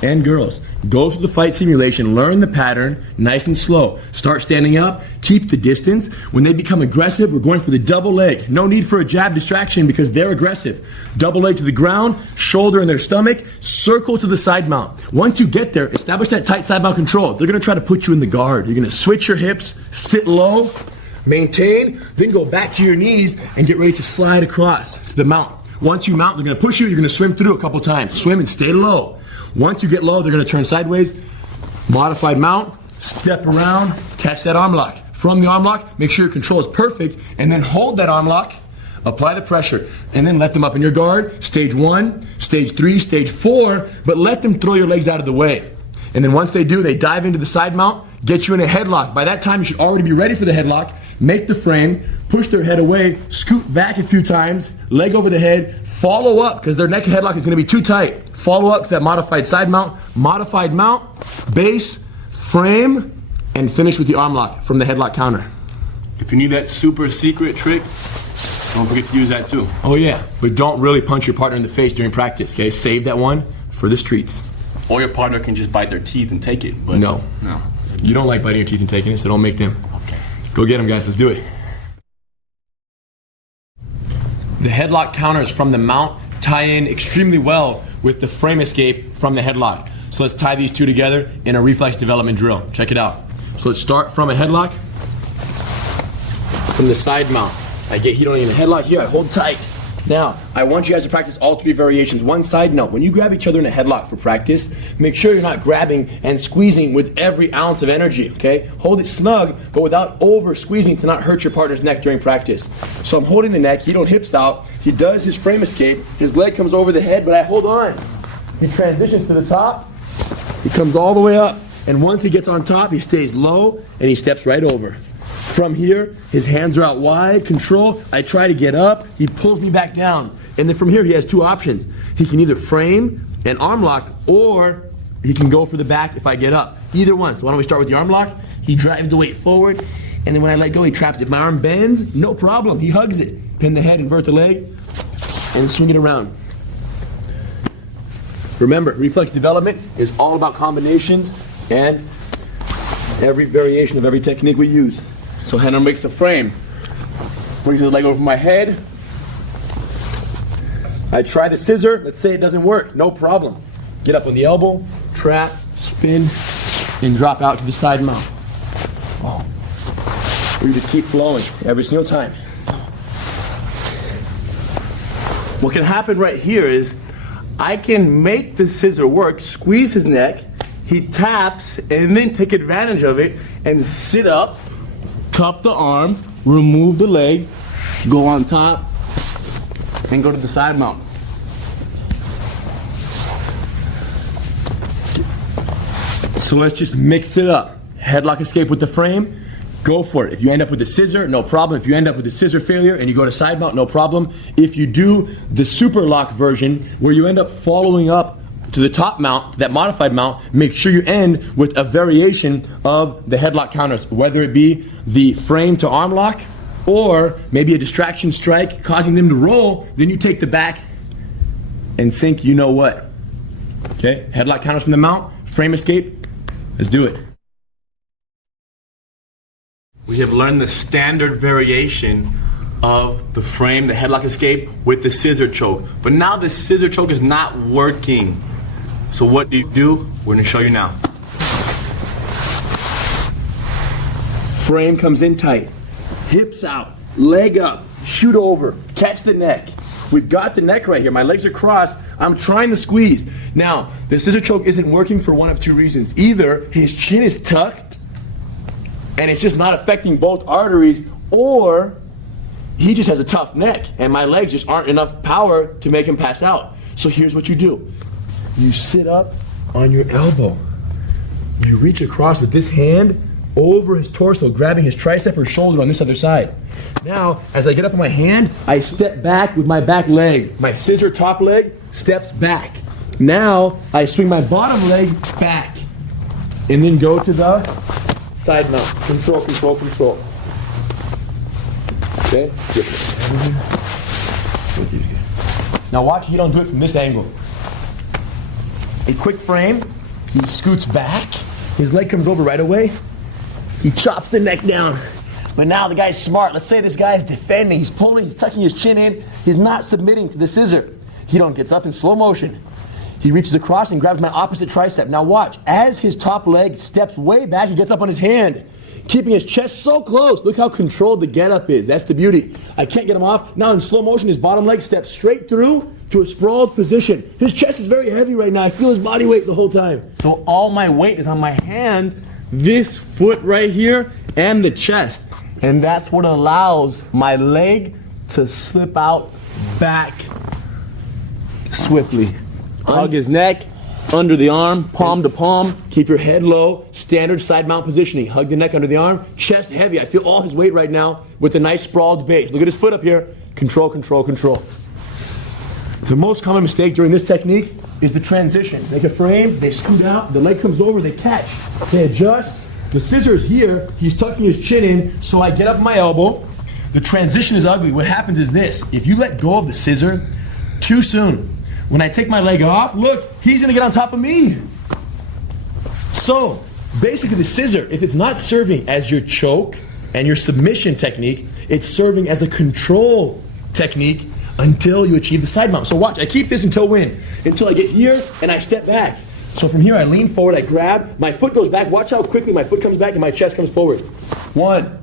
and girls. Go through the fight simulation, learn the pattern, nice and slow. Start standing up, keep the distance. When they become aggressive, we're going for the double leg. No need for a jab distraction because they're aggressive. Double leg to the ground, shoulder in their stomach, circle to the side mount. Once you get there, establish that tight side mount control. They're gonna try to put you in the guard. You're gonna switch your hips, sit low, maintain, then go back to your knees and get ready to slide across to the mount. Once you mount, they're gonna push you, you're gonna swim through a couple times. Swim and stay low. Once you get low, they're gonna turn sideways, modified mount, step around, catch that arm lock. From the arm lock, make sure your control is perfect, and then hold that arm lock, apply the pressure, and then let them up in your guard. Stage 1, stage 3, stage 4, but let them throw your legs out of the way. And then once they do, they dive into the side mount, get you in a headlock. By that time, you should already be ready for the headlock. Make the frame, push their head away, scoot back a few times, leg over the head, follow up, because their neck headlock is gonna be too tight. Follow up to that modified side mount, base, frame, and finish with the arm lock from the headlock counter. If you need that super secret trick, don't forget to use that too. Oh yeah, but don't really punch your partner in the face during practice, okay? Save that one for the streets. Or your partner can just bite their teeth and take it. But No. You don't like biting your teeth and taking it, so don't make them. Okay. Go get them, guys. Let's do it. The headlock counters from the mount tie in extremely well with the frame escape from the headlock. So let's tie these two together in a reflex development drill. Check it out. So let's start from a headlock. From the side mount. I get heat on in a headlock here. I hold tight. Now, I want you guys to practice all 3 variations. One side note, when you grab each other in a headlock for practice, make sure you're not grabbing and squeezing with every ounce of energy, okay? Hold it snug, but without over squeezing to not hurt your partner's neck during practice. So I'm holding the neck, he don't hips out, he does his frame escape, his leg comes over the head, but I hold on. He transitions to the top, he comes all the way up, and once he gets on top, he stays low, and he steps right over. From here, his hands are out wide, control. I try to get up, he pulls me back down. And then from here, he has 2 options. He can either frame and arm lock, or he can go for the back if I get up. Either one. So why don't we start with the arm lock? He drives the weight forward, and then when I let go, he traps it. If my arm bends, no problem. He hugs it. Pin the head, invert the leg, and swing it around. Remember, reflex development is all about combinations and every variation of every technique we use. So Henner makes the frame, brings his leg over my head. I try the scissor, let's say it doesn't work, no problem. Get up on the elbow, trap, spin, and drop out to the side mount. Oh. We just keep flowing every single time. What can happen right here is I can make the scissor work, squeeze his neck, he taps, and then take advantage of it and sit up, cup the arm, remove the leg, go on top, and go to the side mount. So let's just mix it up. Headlock escape with the frame, go for it. If you end up with the scissor, no problem. If you end up with the scissor failure and you go to side mount, no problem. If you do the super lock version, where you end up following up to the top mount, to that modified mount, make sure you end with a variation of the headlock counters, whether it be the frame to arm lock or maybe a distraction strike causing them to roll, then you take the back and sink you know what. Okay, headlock counters from the mount, frame escape, let's do it. We have learned the standard variation of the frame, the headlock escape with the scissor choke. But now the scissor choke is not working. So what do you do? We're gonna show you now. Frame comes in tight, hips out, leg up, shoot over, catch the neck. We've got the neck right here. My legs are crossed. I'm trying to squeeze. Now, the scissor choke isn't working for one of 2 reasons. Either his chin is tucked and it's just not affecting both arteries, or he just has a tough neck and my legs just aren't enough power to make him pass out. So here's what you do. You sit up on your elbow. You reach across with this hand over his torso, grabbing his tricep or shoulder on this other side. Now, as I get up on my hand, I step back with my back leg. My scissor top leg steps back. Now, I swing my bottom leg back and then go to the side mount. Control, control, control. Okay? Now watch, he don't do it from this angle. A quick frame, He scoots back. His leg comes over right away. He chops the neck down. But now the guy's smart. Let's say this guy's defending. He's pulling, he's tucking his chin in. He's not submitting to the scissor. Hidon gets up in slow motion. He reaches across and grabs my opposite tricep. Now watch, as his top leg steps way back, he gets up on his hand, keeping his chest so close. Look how controlled the getup is. That's the beauty. I can't get him off. Now in slow motion, his bottom leg steps straight through to a sprawled position. His chest is very heavy right now. I feel his body weight the whole time. So all my weight is on my hand, this foot right here, and the chest. And that's what allows my leg to slip out back swiftly. Hug his neck, under the arm, palm to palm. Keep your head low, standard side mount positioning. Hug the neck under the arm, chest heavy. I feel all his weight right now with a nice sprawled base. Look at his foot up here. Control, control, control. The most common mistake during this technique is the transition. Make a frame, they scoot out, the leg comes over, they catch, they adjust. The scissor is here, he's tucking his chin in, so I get up my elbow. The transition is ugly. What happens is this: if you let go of the scissor too soon, when I take my leg off, look, he's gonna get on top of me. So, basically the scissor, if it's not serving as your choke and your submission technique, it's serving as a control technique until you achieve the side mount. So watch, I keep this until when? Until I get here and I step back. So from here I lean forward, I grab, my foot goes back. Watch how quickly my foot comes back and my chest comes forward. 1.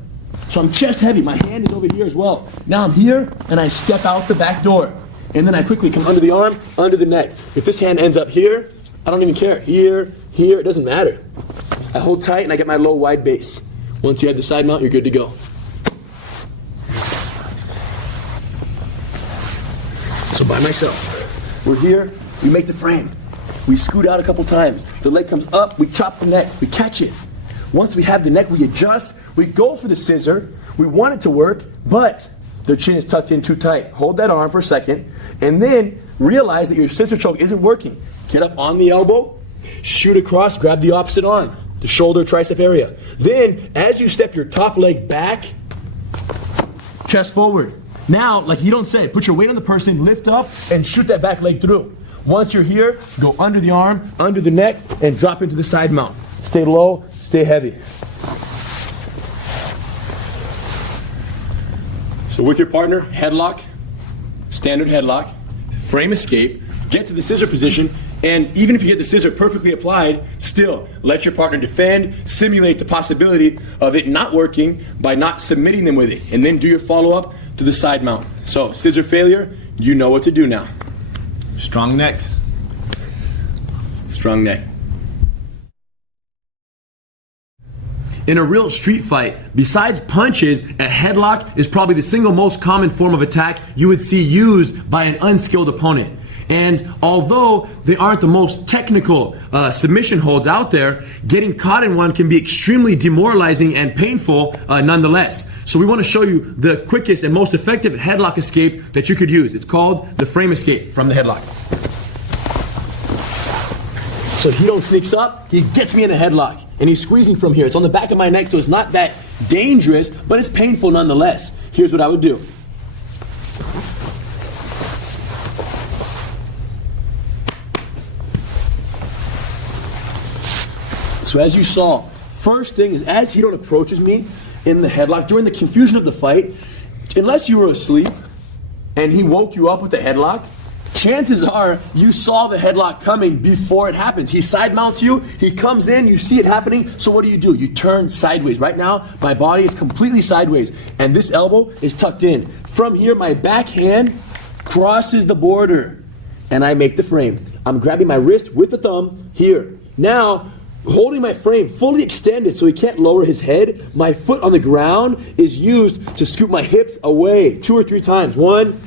So I'm chest heavy, my hand is over here as well. Now I'm here and I step out the back door. And then I quickly come under the arm, under the neck. If this hand ends up here, I don't even care. Here, here, it doesn't matter. I hold tight and I get my low wide base. Once you have the side mount, you're good to go. So by myself, we're here, we make the frame. We scoot out a couple times. The leg comes up, we chop the neck, we catch it. Once we have the neck, we adjust, we go for the scissor. We want it to work, but their chin is tucked in too tight. Hold that arm for a second, and then realize that your scissor choke isn't working. Get up on the elbow, shoot across, grab the opposite arm, the shoulder, tricep area. Then, as you step your top leg back, chest forward. Now, like you don't say, put your weight on the person, lift up, and shoot that back leg through. Once you're here, go under the arm, under the neck, and drop into the side mount. Stay low, stay heavy. So with your partner, headlock, standard headlock, frame escape, get to the scissor position, and even if you get the scissor perfectly applied, still let your partner defend, simulate the possibility of it not working by not submitting them with it, and then do your follow-up to the side mount. So scissor failure, you know what to do now. Strong necks. Strong neck. In a real street fight, besides punches, a headlock is probably the single most common form of attack you would see used by an unskilled opponent. And although they aren't the most technical submission holds out there, getting caught in one can be extremely demoralizing and painful nonetheless. So we want to show you the quickest and most effective headlock escape that you could use. It's called the frame escape from the headlock. So Hidon sneaks up, he gets me in a headlock, and he's squeezing from here. It's on the back of my neck, so it's not that dangerous, but it's painful nonetheless. Here's what I would do. So as you saw, first thing is as Hidon approaches me in the headlock, during the confusion of the fight, unless you were asleep and he woke you up with the headlock, chances are you saw the headlock coming before it happens. He side mounts you, he comes in, you see it happening, so what do? You turn sideways. Right now, my body is completely sideways, and this elbow is tucked in. From here, my back hand crosses the border, and I make the frame. I'm grabbing my wrist with the thumb here. Now, holding my frame fully extended so he can't lower his head, my foot on the ground is used to scoop my hips away 2 or 3 times. 1,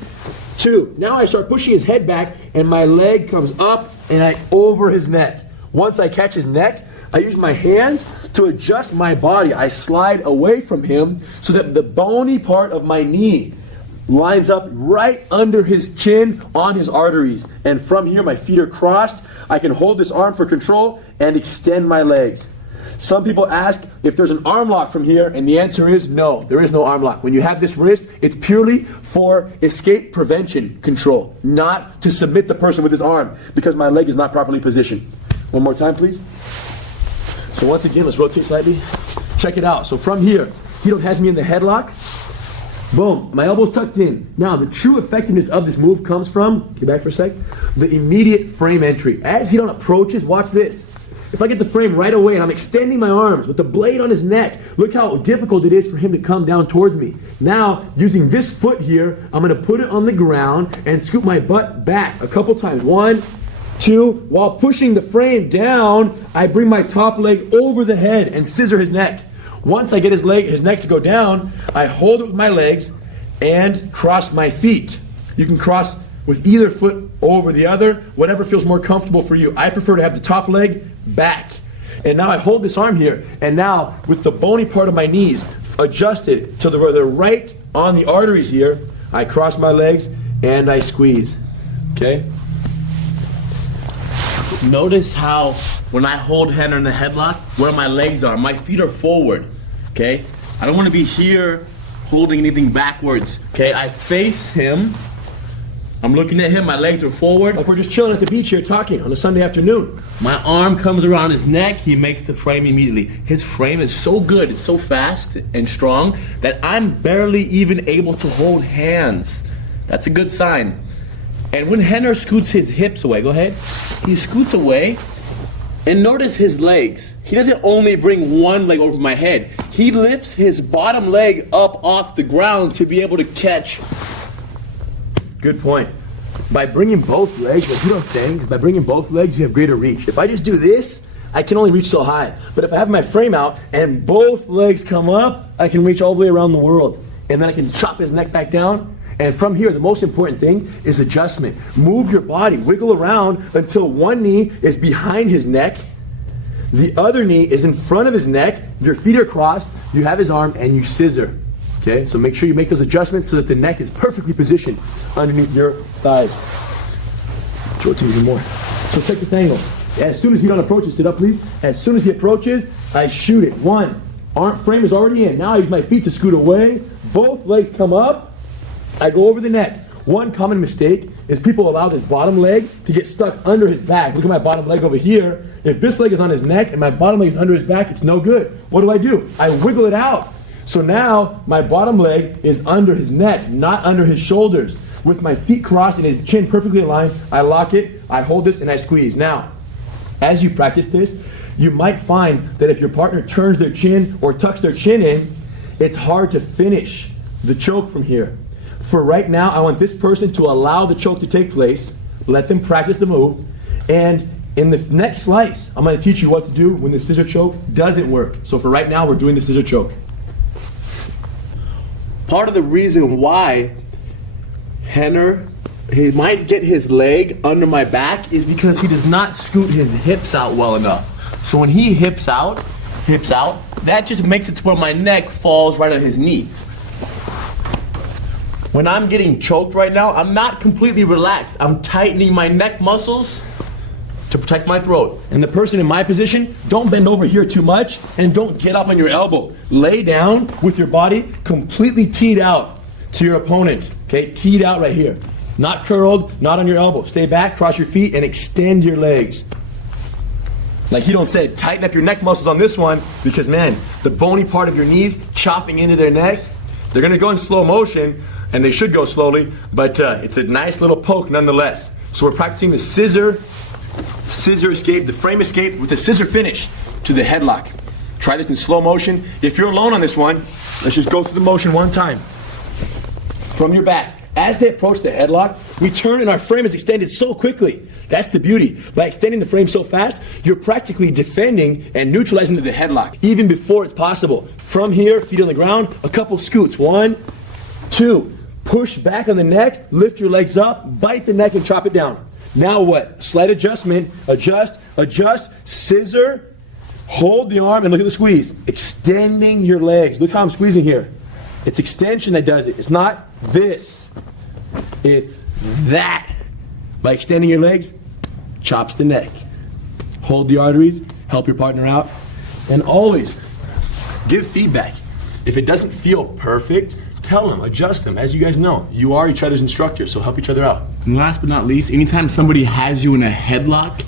2. Now I start pushing his head back and my leg comes up and I over his neck. Once I catch his neck, I use my hands to adjust my body. I slide away from him so that the bony part of my knee lines up right under his chin on his arteries. And from here, my feet are crossed. I can hold this arm for control and extend my legs. Some people ask if there's an arm lock from here, and the answer is no, there is no arm lock. When you have this wrist, it's purely for escape prevention control, not to submit the person with his arm, because my leg is not properly positioned. One more time, please. So once again, let's rotate slightly. Check it out. So from here, Hito has me in the headlock. Boom, my elbow's tucked in. Now, the true effectiveness of this move comes from, get back for a sec, the immediate frame entry. As Hito approaches, watch this. If I get the frame right away and I'm extending my arms with the blade on his neck, look how difficult it is for him to come down towards me. Now, using this foot here, I'm gonna put it on the ground and scoop my butt back a couple times. 1, 2, while pushing the frame down, I bring my top leg over the head and scissor his neck. Once I get his neck to go down, I hold it with my legs and cross my feet. You can cross with either foot over the other, whatever feels more comfortable for you. I prefer to have the top leg back. And now I hold this arm here, and now with the bony part of my knees adjusted to where they're right on the arteries here, I cross my legs and I squeeze. Okay? Notice how when I hold Henner in the headlock, where my legs are, my feet are forward, okay? I don't want to be here holding anything backwards, okay? I face him, I'm looking at him, my legs are forward. Like we're just chilling at the beach here talking on a Sunday afternoon. My arm comes around his neck, he makes the frame immediately. His frame is so good, it's so fast and strong that I'm barely even able to hold hands. That's a good sign. And when Henner scoots his hips away, go ahead, he scoots away, and notice his legs. He doesn't only bring one leg over my head, he lifts his bottom leg up off the ground to be able to catch. Good point. By bringing both legs, what you know what I'm saying, is by bringing both legs, you have greater reach. If I just do this, I can only reach so high. But if I have my frame out and both legs come up, I can reach all the way around the world. And then I can chop his neck back down. And from here, the most important thing is adjustment. Move your body, wiggle around until one knee is behind his neck, the other knee is in front of his neck, your feet are crossed, you have his arm, and you scissor. Okay, so make sure you make those adjustments so that the neck is perfectly positioned underneath your thighs. Rotate even more. So take this angle. As soon as he approaches, sit up please. As soon as he approaches, I shoot it. 1, arm frame is already in. Now I use my feet to scoot away. Both legs come up. I go over the neck. One common mistake is people allow this bottom leg to get stuck under his back. Look at my bottom leg over here. If this leg is on his neck and my bottom leg is under his back, it's no good. What do? I wiggle it out. So now my bottom leg is under his neck, not under his shoulders. With my feet crossed and his chin perfectly aligned, I lock it, I hold this, and I squeeze. Now, as you practice this, you might find that if your partner turns their chin or tucks their chin in, it's hard to finish the choke from here. For right now, I want this person to allow the choke to take place, let them practice the move, and in the next slice, I'm going to teach you what to do when the scissor choke doesn't work. So for right now, we're doing the scissor choke. Part of the reason why Henner, he might get his leg under my back is because he does not scoot his hips out well enough. So when he hips out, that just makes it to where my neck falls right on his knee. When I'm getting choked right now, I'm not completely relaxed. I'm tightening my neck muscles to protect my throat. And the person in my position, don't bend over here too much and don't get up on your elbow. Lay down with your body completely teed out to your opponent. Okay, teed out right here. Not curled, not on your elbow. Stay back, cross your feet, and extend your legs. Like he don't say, tighten up your neck muscles on this one because man, the bony part of your knees chopping into their neck, they're gonna go in slow motion, and they should go slowly, but it's a nice little poke nonetheless. So we're practicing the scissor escape, the frame escape with the scissor finish to the headlock. Try this in slow motion. If you're alone on this one, let's just go through the motion one time. From your back. As they approach the headlock, we turn and our frame is extended so quickly. That's the beauty. By extending the frame so fast, you're practically defending and neutralizing the headlock, even before it's possible. From here, feet on the ground, a couple scoots. 1, 2, push back on the neck, lift your legs up, bite the neck and chop it down. Now what? Slight adjustment, adjust, scissor, hold the arm and look at the squeeze. Extending your legs. Look how I'm squeezing here. It's extension that does it. It's not this. It's that. By extending your legs, chops the neck. Hold the arteries, help your partner out, and always give feedback. If it doesn't feel perfect, tell them, adjust them. As you guys know, you are each other's instructors, so help each other out. And last but not least, anytime somebody has you in a headlock,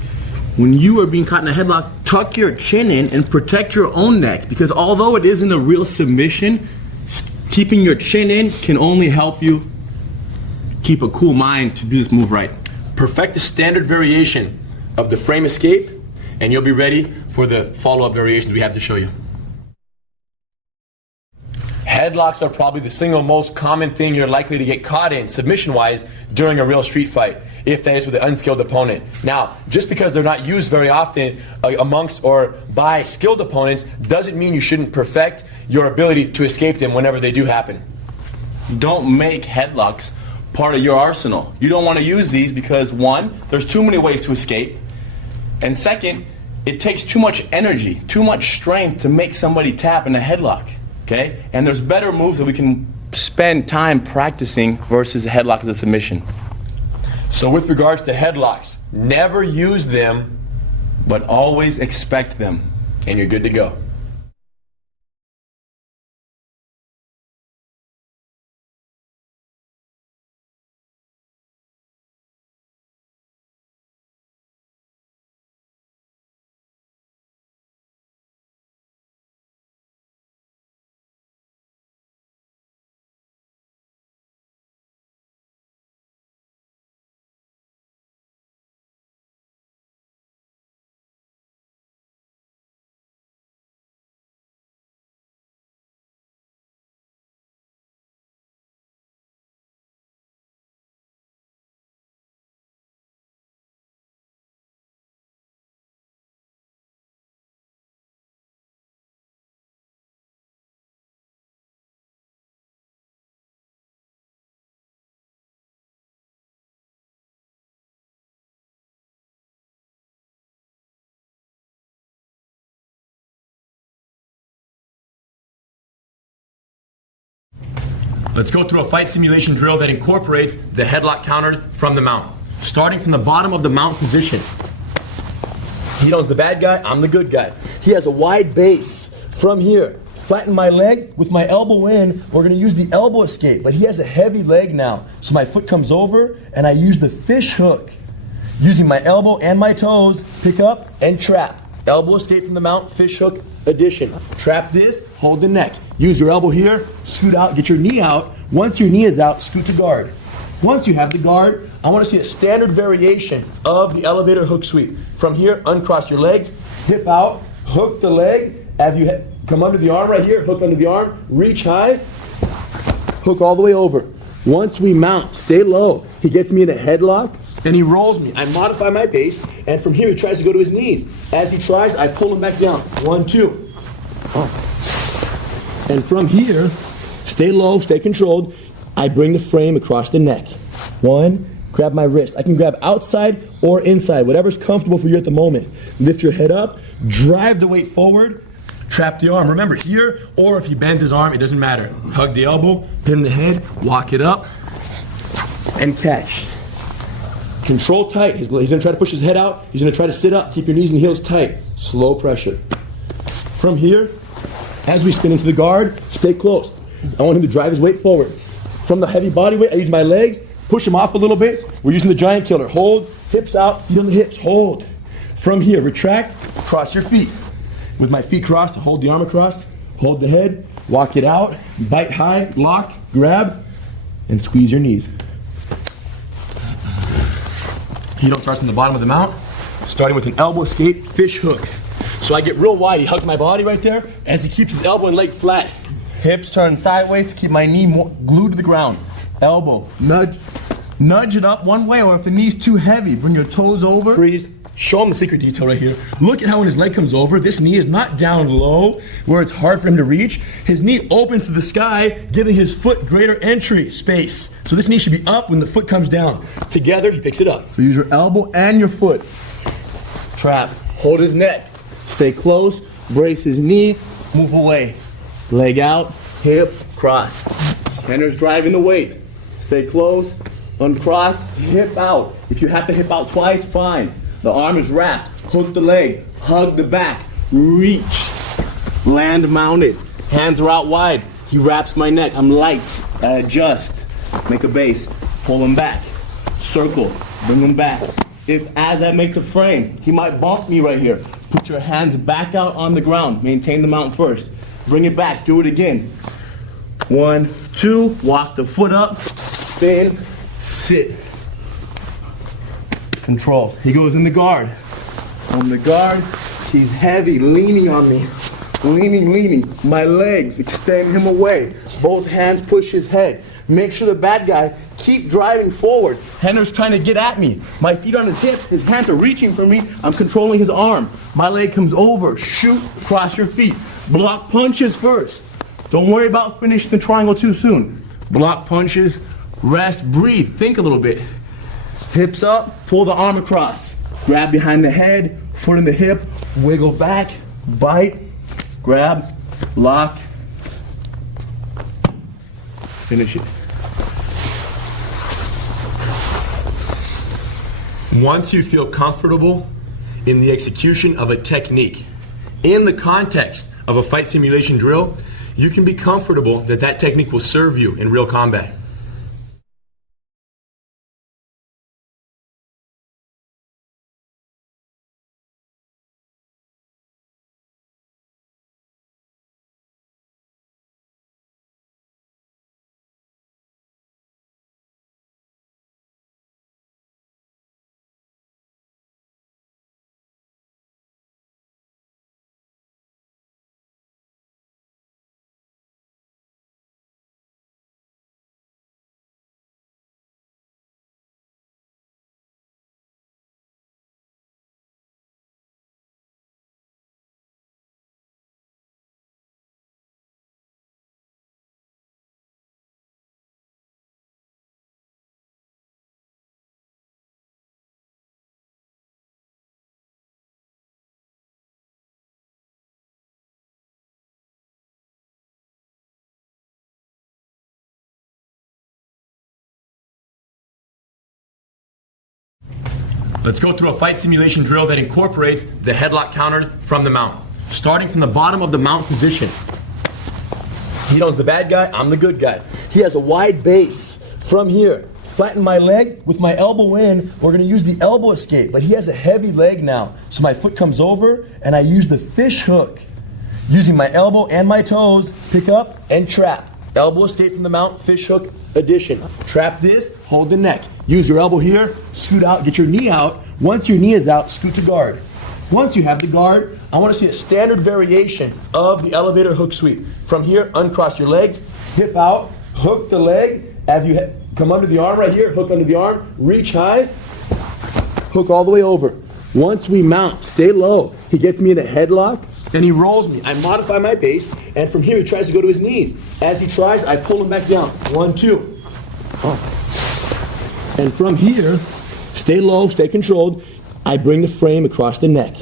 when you are being caught in a headlock, tuck your chin in and protect your own neck. Because although it isn't a real submission, keeping your chin in can only help you keep a cool mind to do this move right. Perfect the standard variation of the frame escape, and you'll be ready for the follow-up variations we have to show you. Headlocks are probably the single most common thing you're likely to get caught in, submission-wise, during a real street fight, if that is with an unskilled opponent. Now, just because they're not used very often amongst or by skilled opponents, doesn't mean you shouldn't perfect your ability to escape them whenever they do happen. Don't make headlocks part of your arsenal. You don't want to use these because, one, there's too many ways to escape, and second, it takes too much energy, too much strength to make somebody tap in a headlock. Okay? And there's better moves that we can spend time practicing versus a headlock as a submission. So with regards to headlocks, never use them, but always expect them. and you're good to go. Let's go through a fight simulation drill that incorporates the headlock counter from the mount. Starting from the bottom of the mount position. Hito's the bad guy, I'm the good guy. He has a wide base. From here, flatten my leg with my elbow in. We're gonna use the elbow escape, but he has a heavy leg now. So my foot comes over and I use the fish hook. Using my elbow and my toes, pick up and trap. Elbow escape from the mount, fish hook addition. Trap this, hold the neck. Use your elbow here, scoot out, get your knee out. Once your knee is out, scoot to guard. Once you have the guard, I want to see a standard variation of the elevator hook sweep. From here, uncross your legs, hip out, hook the leg. As you come under the arm right here, hook under the arm, reach high, hook all the way over. Once we mount, stay low. He gets me in a headlock, and he rolls me. I modify my base, and from here he tries to go to his knees. As he tries, I pull him back down. 1, 2. And from here, stay low, stay controlled. I bring the frame across the neck. 1, grab my wrist. I can grab outside or inside, whatever's comfortable for you at the moment. Lift your head up, drive the weight forward, trap the arm. Remember, here, or if he bends his arm, it doesn't matter. Hug the elbow, pin the head, walk it up, and catch. Control tight. He's going to try to push his head out. He's going to try to sit up. Keep your knees and heels tight. Slow pressure. From here, as we spin into the guard, stay close. I want him to drive his weight forward. From the heavy body weight, I use my legs, push him off a little bit. We're using the giant killer. Hold, hips out, feet on the hips, hold. From here, retract, cross your feet. With my feet crossed, hold the arm across, hold the head, walk it out, bite high, lock, grab, and squeeze your knees. Hito starts from the bottom of the mount, starting with an elbow escape, fish hook. So I get real wide, he hugs my body right there, as he keeps his elbow and leg flat. Hips turn sideways to keep my knee glued to the ground. Elbow, nudge it up one way, or if the knee's too heavy, bring your toes over. Freeze. Show him the secret detail right here. Look at how when his leg comes over, this knee is not down low where it's hard for him to reach. His knee opens to the sky, giving his foot greater entry space. So this knee should be up when the foot comes down. Together, he picks it up. So use your elbow and your foot. Trap. Hold his neck. Stay close. Brace his knee. Move away. Leg out. Hip. Cross. Hender's driving the weight. Stay close. Uncross. Hip out. If you have to hip out twice, fine. The arm is wrapped. Hook the leg. Hug the back. Reach. Land mounted. Hands are out wide. He wraps my neck. I'm light. I adjust. Make a base. Pull him back. Circle. Bring him back. if as I make the frame, he might bump me right here. Put your hands back out on the ground. Maintain the mount first. Bring it back. Do it again. 1, 2. Walk the foot up. Spin. Sit. Control. He goes in the guard. On the guard. He's heavy, leaning on me. Leaning. My legs extend him away. Both hands push his head. Make sure the bad guy keep driving forward. Hender's trying to get at me. My feet on his hips. His hands are reaching for me. I'm controlling his arm. My leg comes over. Shoot across your feet. Block punches first. Don't worry about finishing the triangle too soon. Block punches. Rest. Breathe. Think a little bit. Hips up. Pull the arm across. Grab behind the head. Foot in the hip. Wiggle back. Bite. Grab. Lock. Finish it. Once you feel comfortable in the execution of a technique, in the context of a fight simulation drill, you can be comfortable that that technique will serve you in real combat. Let's go through a fight simulation drill that incorporates the headlock counter from the mount. Starting from the bottom of the mount position. Hito's the bad guy, I'm the good guy. He has a wide base. From here, flatten my leg with my elbow in. We're gonna use the elbow escape, but he has a heavy leg now. So my foot comes over and I use the fish hook. Using my elbow and my toes, pick up and trap. Elbow escape from the mount, fish hook addition. Trap this, hold the neck. Use your elbow here, scoot out, get your knee out. Once your knee is out, scoot to guard. Once you have the guard, I want to see a standard variation of the elevator hook sweep. From here, uncross your legs, hip out, hook the leg. As you come under the arm right here, hook under the arm, reach high, hook all the way over. Once we mount, stay low. He gets me in a headlock, and he rolls me. I modify my base, and from here he tries to go to his knees. As he tries, I pull him back down. 1, 2. And from here, stay low, stay controlled. I bring the frame across the neck.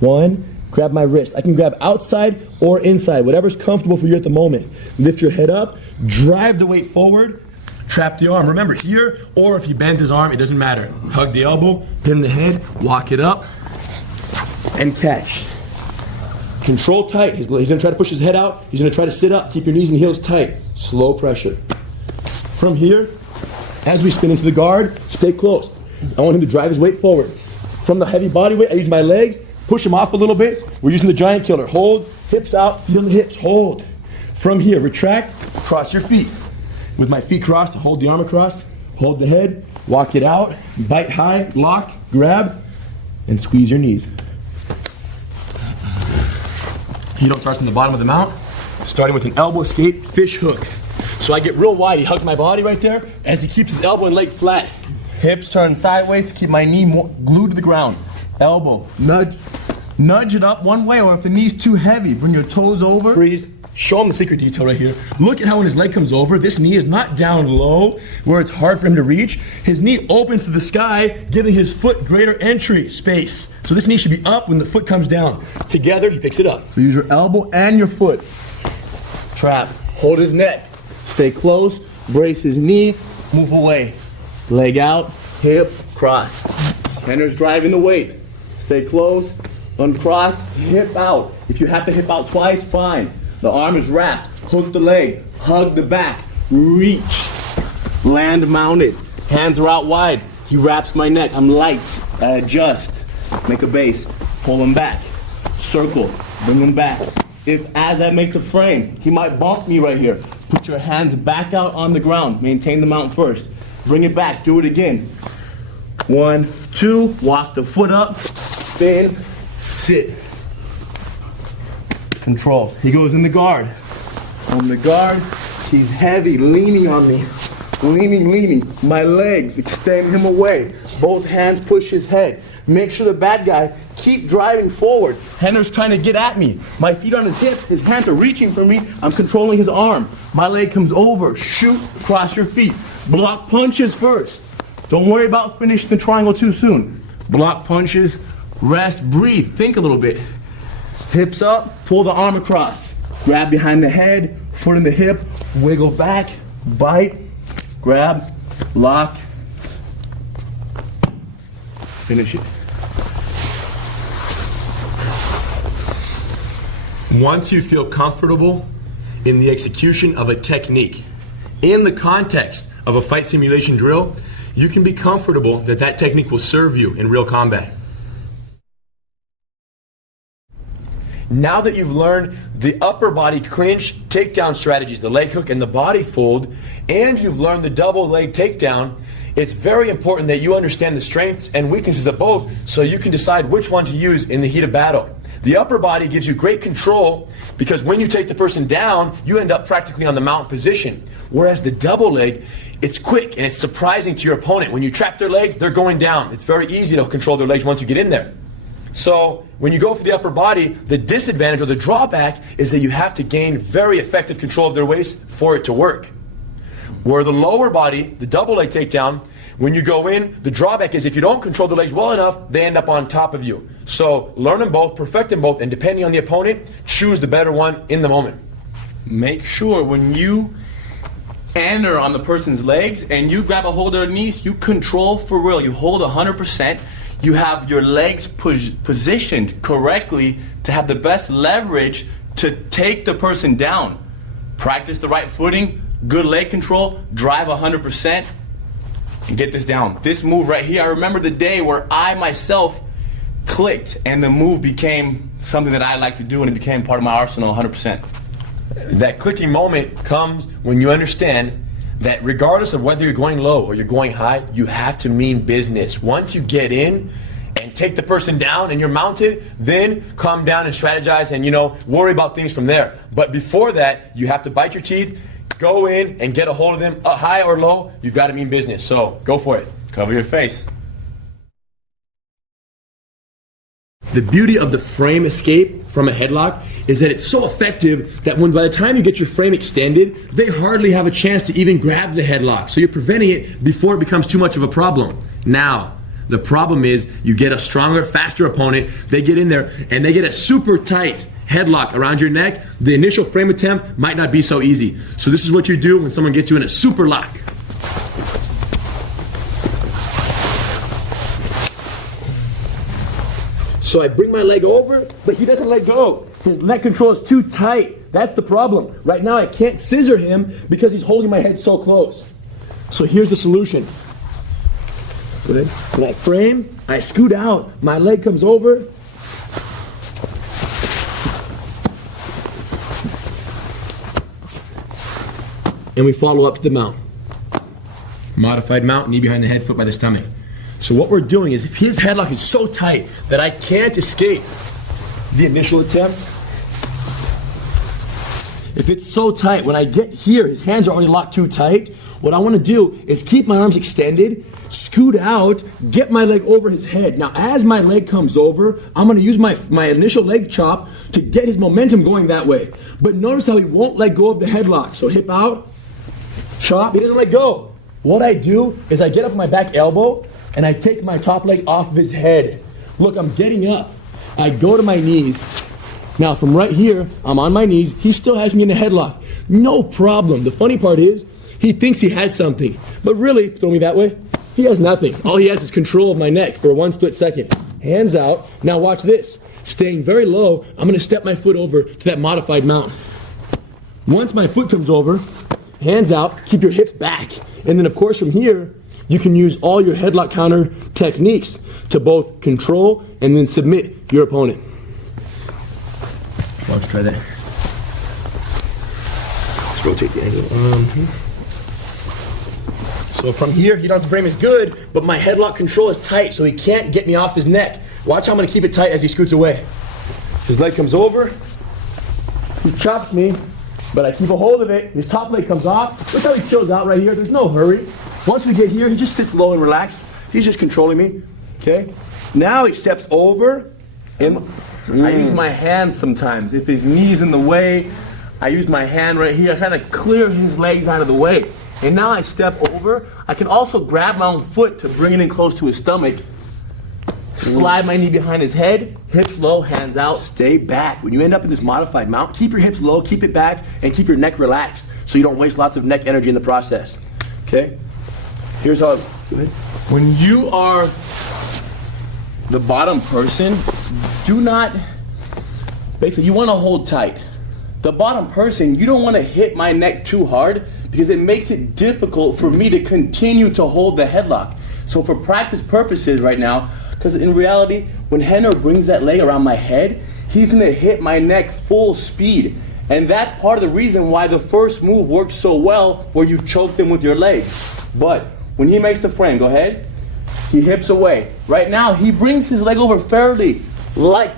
1, grab my wrist. I can grab outside or inside, whatever's comfortable for you at the moment. Lift your head up, drive the weight forward, trap the arm. Remember, here, or if he bends his arm, it doesn't matter. Hug the elbow, pin the head, walk it up, and catch. Control tight. He's going to try to push his head out. He's going to try to sit up. Keep your knees and heels tight. Slow pressure. From here, as we spin into the guard, stay close. I want him to drive his weight forward. From the heavy body weight, I use my legs, push him off a little bit. We're using the giant killer. Hold, hips out, feet on the hips, hold. From here, retract, cross your feet. With my feet crossed, hold the arm across, hold the head, walk it out, bite high, lock, grab, and squeeze your knees. Hito starts from the bottom of the mount, starting with an elbow escape, fish hook. So I get real wide, he hugs my body right there as he keeps his elbow and leg flat. Hips turn sideways to keep my knee glued to the ground. Elbow, nudge it up one way, or if the knee's too heavy, bring your toes over. Freeze. Show him the secret detail right here. Look at how when his leg comes over, this knee is not down low where it's hard for him to reach. His knee opens to the sky, giving his foot greater entry space. So this knee should be up when the foot comes down. Together, he picks it up. So use your elbow and your foot. Trap. Hold his neck. Stay close. Brace his knee. Move away. Leg out. Hip. Cross. Hender's driving the weight. Stay close. Uncross. Hip out. If you have to hip out twice, fine. The arm is wrapped. Hook the leg. Hug the back. Reach. Land mounted. Hands are out wide. He wraps my neck. I'm light. I adjust. Make a base. Pull him back. Circle. Bring him back. If as I make the frame, he might bump me right here. Put your hands back out on the ground. Maintain the mount first. Bring it back. Do it again. 1, 2. Walk the foot up. Spin. Sit. Control. He goes in the guard. On the guard. He's heavy, leaning on me. Leaning. My legs extend him away. Both hands push his head. Make sure the bad guy keep driving forward. Hender's trying to get at me. My feet on his hips. His hands are reaching for me. I'm controlling his arm. My leg comes over. Shoot across your feet. Block punches first. Don't worry about finishing the triangle too soon. Block punches. Rest. Breathe. Think a little bit. Hips up. Pull the arm across. Grab behind the head. Foot in the hip. Wiggle back. Bite. Grab. Lock. Finish it. Once you feel comfortable in the execution of a technique, in the context of a fight simulation drill, you can be comfortable that that technique will serve you in real combat. Now that you've learned the upper body clinch takedown strategies, the leg hook and the body fold, and you've learned the double leg takedown, it's very important that you understand the strengths and weaknesses of both so you can decide which one to use in the heat of battle. The upper body gives you great control because when you take the person down, you end up practically on the mount position. Whereas the double leg, it's quick and it's surprising to your opponent. When you trap their legs, they're going down. It's very easy to control their legs once you get in there. So when you go for the upper body, the disadvantage or the drawback is that you have to gain very effective control of their waist for it to work. Where the lower body, the double leg takedown, when you go in, the drawback is if you don't control the legs well enough, they end up on top of you. So learn them both, perfect them both, and depending on the opponent, choose the better one in the moment. Make sure when you enter on the person's legs and you grab a hold of their knees, you control for real. You hold 100%. You have your legs positioned correctly to have the best leverage to take the person down. Practice the right footing, good leg control, drive 100%, and get this down. This move right here, I remember the day where I myself clicked and the move became something that I like to do and it became part of my arsenal 100%. That clicking moment comes when you understand that regardless of whether you're going low or you're going high, you have to mean business. Once you get in and take the person down and you're mounted, then calm down and strategize and, worry about things from there. But before that, you have to bite your teeth, go in and get a hold of them, high or low, you've got to mean business. So go for it. Cover your face. The beauty of the frame escape from a headlock is that it's so effective that by the time you get your frame extended, they hardly have a chance to even grab the headlock. So you're preventing it before it becomes too much of a problem. Now, the problem is you get a stronger, faster opponent, they get in there and they get a super tight headlock around your neck. The initial frame attempt might not be so easy. So this is what you do when someone gets you in a super lock. So I bring my leg over, but he doesn't let go. His neck control is too tight. That's the problem. Right now I can't scissor him because he's holding my head so close. So here's the solution. When I frame, I scoot out. My leg comes over. And we follow up to the mount. Modified mount, knee behind the head, foot by the stomach. So what we're doing is if his headlock is so tight that I can't escape the initial attempt, if it's so tight, when I get here, his hands are already locked too tight, what I want to do is keep my arms extended, scoot out, get my leg over his head. Now as my leg comes over, I'm going to use my initial leg chop to get his momentum going that way. But notice how he won't let go of the headlock. So hip out, chop, he doesn't let go. What I do is I get up with my back elbow, and I take my top leg off of his head. Look, I'm getting up. I go to my knees. Now from right here, I'm on my knees. He still has me in the headlock. No problem. The funny part is, he thinks he has something. But really, throw me that way, he has nothing. All he has is control of my neck for 1 split second. Hands out. Now watch this. Staying very low, I'm going to step my foot over to that modified mount. Once my foot comes over, hands out, keep your hips back. And then of course from here, you can use all your headlock counter techniques to both control and then submit your opponent. Let's try that. Let's rotate the angle. So from here, Hidon's frame is good, but my headlock control is tight, so he can't get me off his neck. Watch how I'm gonna keep it tight as he scoots away. His leg comes over, he chops me, but I keep a hold of it. His top leg comes off. Look how he chills out right here. There's no hurry. Once we get here, he just sits low and relaxed. He's just controlling me, okay? Now he steps over, and I use my hands sometimes. If his knee's in the way, I use my hand right here. I try to clear his legs out of the way. And now I step over. I can also grab my own foot to bring it in close to his stomach. Slide my knee behind his head, hips low, hands out. Stay back. When you end up in this modified mount, keep your hips low, keep it back, and keep your neck relaxed so you don't waste lots of neck energy in the process. Okay? Here's how. When you are the bottom person, do not, basically you want to hold tight. The bottom person, you don't want to hit my neck too hard because it makes it difficult for me to continue to hold the headlock. So for practice purposes right now, because in reality, when Henner brings that leg around my head, he's going to hit my neck full speed. And that's part of the reason why the first move works so well, where you choke them with your legs. But when he makes the frame, go ahead, he hips away. Right now, he brings his leg over fairly light.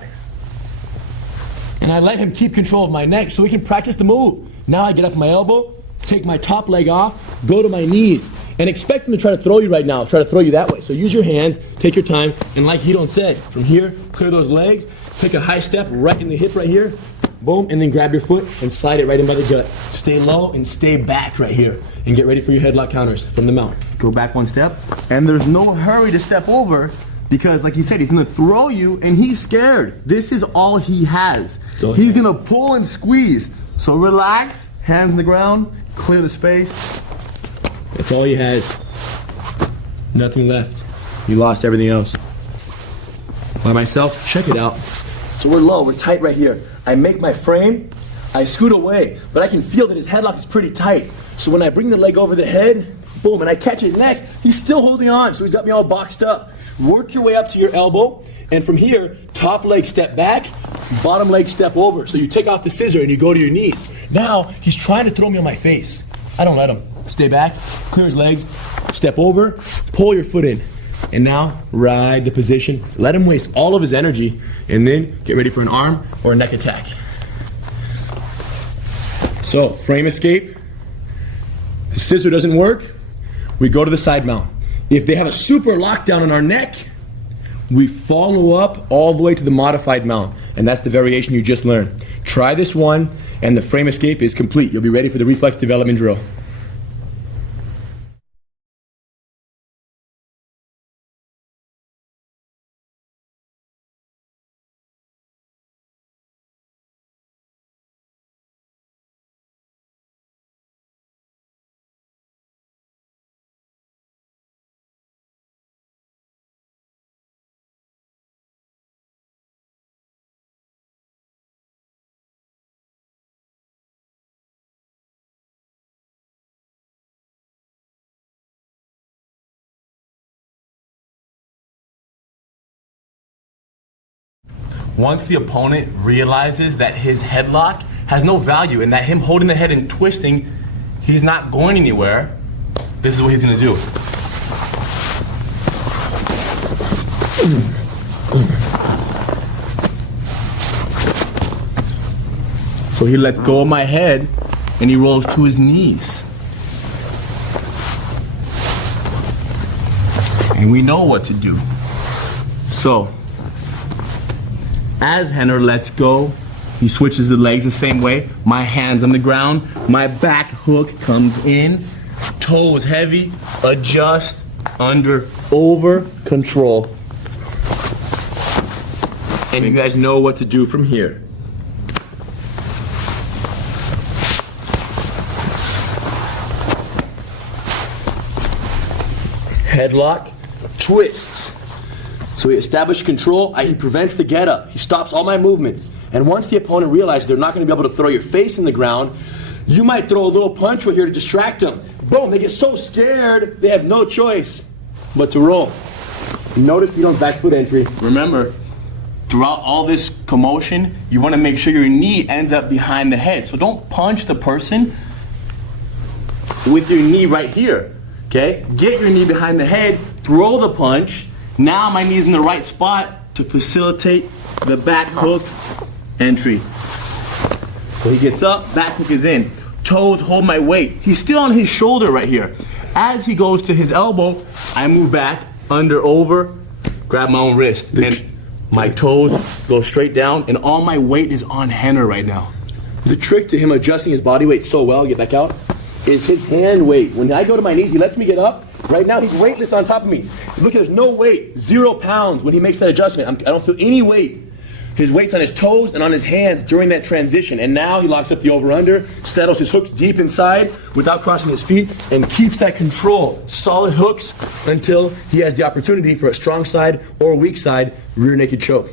And I let him keep control of my neck so he can practice the move. Now I get up my elbow, take my top leg off, go to my knees, and expect him to try to throw you right now, try to throw you that way. So use your hands, take your time, and like Hidon said, from here, clear those legs, take a high step right in the hip right here, boom, and then grab your foot and slide it right in by the gut. Stay low and stay back right here, and get ready for your headlock counters from the mount. Go back one step, and there's no hurry to step over, because like he said, he's gonna throw you and he's scared. This is all he has. He's gonna pull and squeeze. So relax, hands on the ground, clear the space. That's all he has. Nothing left. He lost everything else. By myself, check it out. So we're low, we're tight right here. I make my frame, I scoot away, but I can feel that his headlock is pretty tight. So when I bring the leg over the head, boom, and I catch his neck, he's still holding on, so he's got me all boxed up. Work your way up to your elbow, and from here, top leg step back, bottom leg step over. So you take off the scissor and you go to your knees. Now, he's trying to throw me on my face. I don't let him. Stay back, clear his legs, step over, pull your foot in. And now, ride the position. Let him waste all of his energy, and then get ready for an arm or a neck attack. So, frame escape. The scissor doesn't work, we go to the side mount. If they have a super lockdown on our neck, we follow up all the way to the modified mount. And that's the variation you just learned. Try this one, and the frame escape is complete. You'll be ready for the reflex development drill. Once the opponent realizes that his headlock has no value and that him holding the head and twisting, he's not going anywhere, this is what he's gonna do. So he lets go of my head and he rolls to his knees. And we know what to do. So, as Henner lets go, he switches the legs the same way. My hand's on the ground, my back hook comes in, toes heavy, adjust, under, over, control. And you guys know what to do from here. Headlock, twists. So he established control, he prevents the get up. He stops all my movements. And once the opponent realizes they're not going to be able to throw your face in the ground, you might throw a little punch right here to distract them. boom, they get so scared, they have no choice but to roll. Notice Hito's back foot entry. Remember, throughout all this commotion, you want to make sure your knee ends up behind the head. So don't punch the person with your knee right here, okay? Get your knee behind the head, throw the punch. Now my knee's in the right spot to facilitate the back hook entry. So he gets up, back hook is in. Toes hold my weight. He's still on his shoulder right here. As he goes to his elbow, I move back, under, over, grab my own wrist. And my toes go straight down, and all my weight is on Henner right now. The trick to him adjusting his body weight so well, get back out, is his hand weight. When I go to my knees, he lets me get up. Right now, he's weightless on top of me. Look, there's no weight, 0 pounds when he makes that adjustment. I don't feel any weight. His weight's on his toes and on his hands during that transition. And now he locks up the over-under, settles his hooks deep inside without crossing his feet, and keeps that control. Solid hooks until he has the opportunity for a strong side or weak side rear naked choke.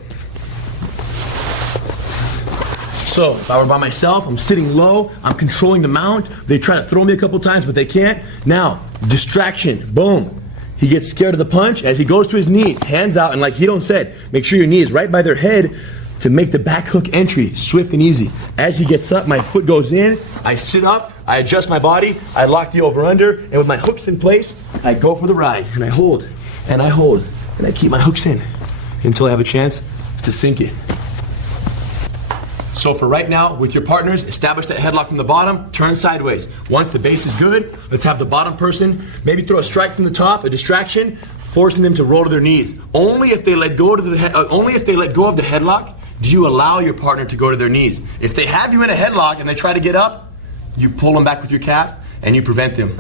So, if I were by myself, I'm sitting low, I'm controlling the mount. They try to throw me a couple times, but they can't. Now, distraction, boom. He gets scared of the punch. As he goes to his knees, hands out, and like Hidon said, make sure your knee is right by their head to make the back hook entry swift and easy. As he gets up, my foot goes in, I sit up, I adjust my body, I lock the over-under, and with my hooks in place, I go for the ride, and I hold, and I hold, and I keep my hooks in until I have a chance to sink it. So for right now, with your partners, establish that headlock from the bottom, turn sideways. Once the base is good, let's have the bottom person maybe throw a strike from the top, a distraction, forcing them to roll to their knees. Only if they let go of the headlock do you allow your partner to go to their knees. If they have you in a headlock and they try to get up, you pull them back with your calf and you prevent them.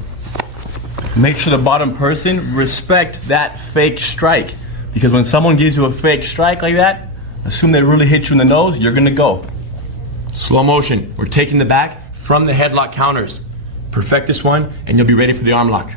Make sure the bottom person respect that fake strike. Because when someone gives you a fake strike like that, assume they really hit you in the nose, you're gonna go. Slow motion. We're taking the back from the headlock counters. Perfect this one, and you'll be ready for the arm lock.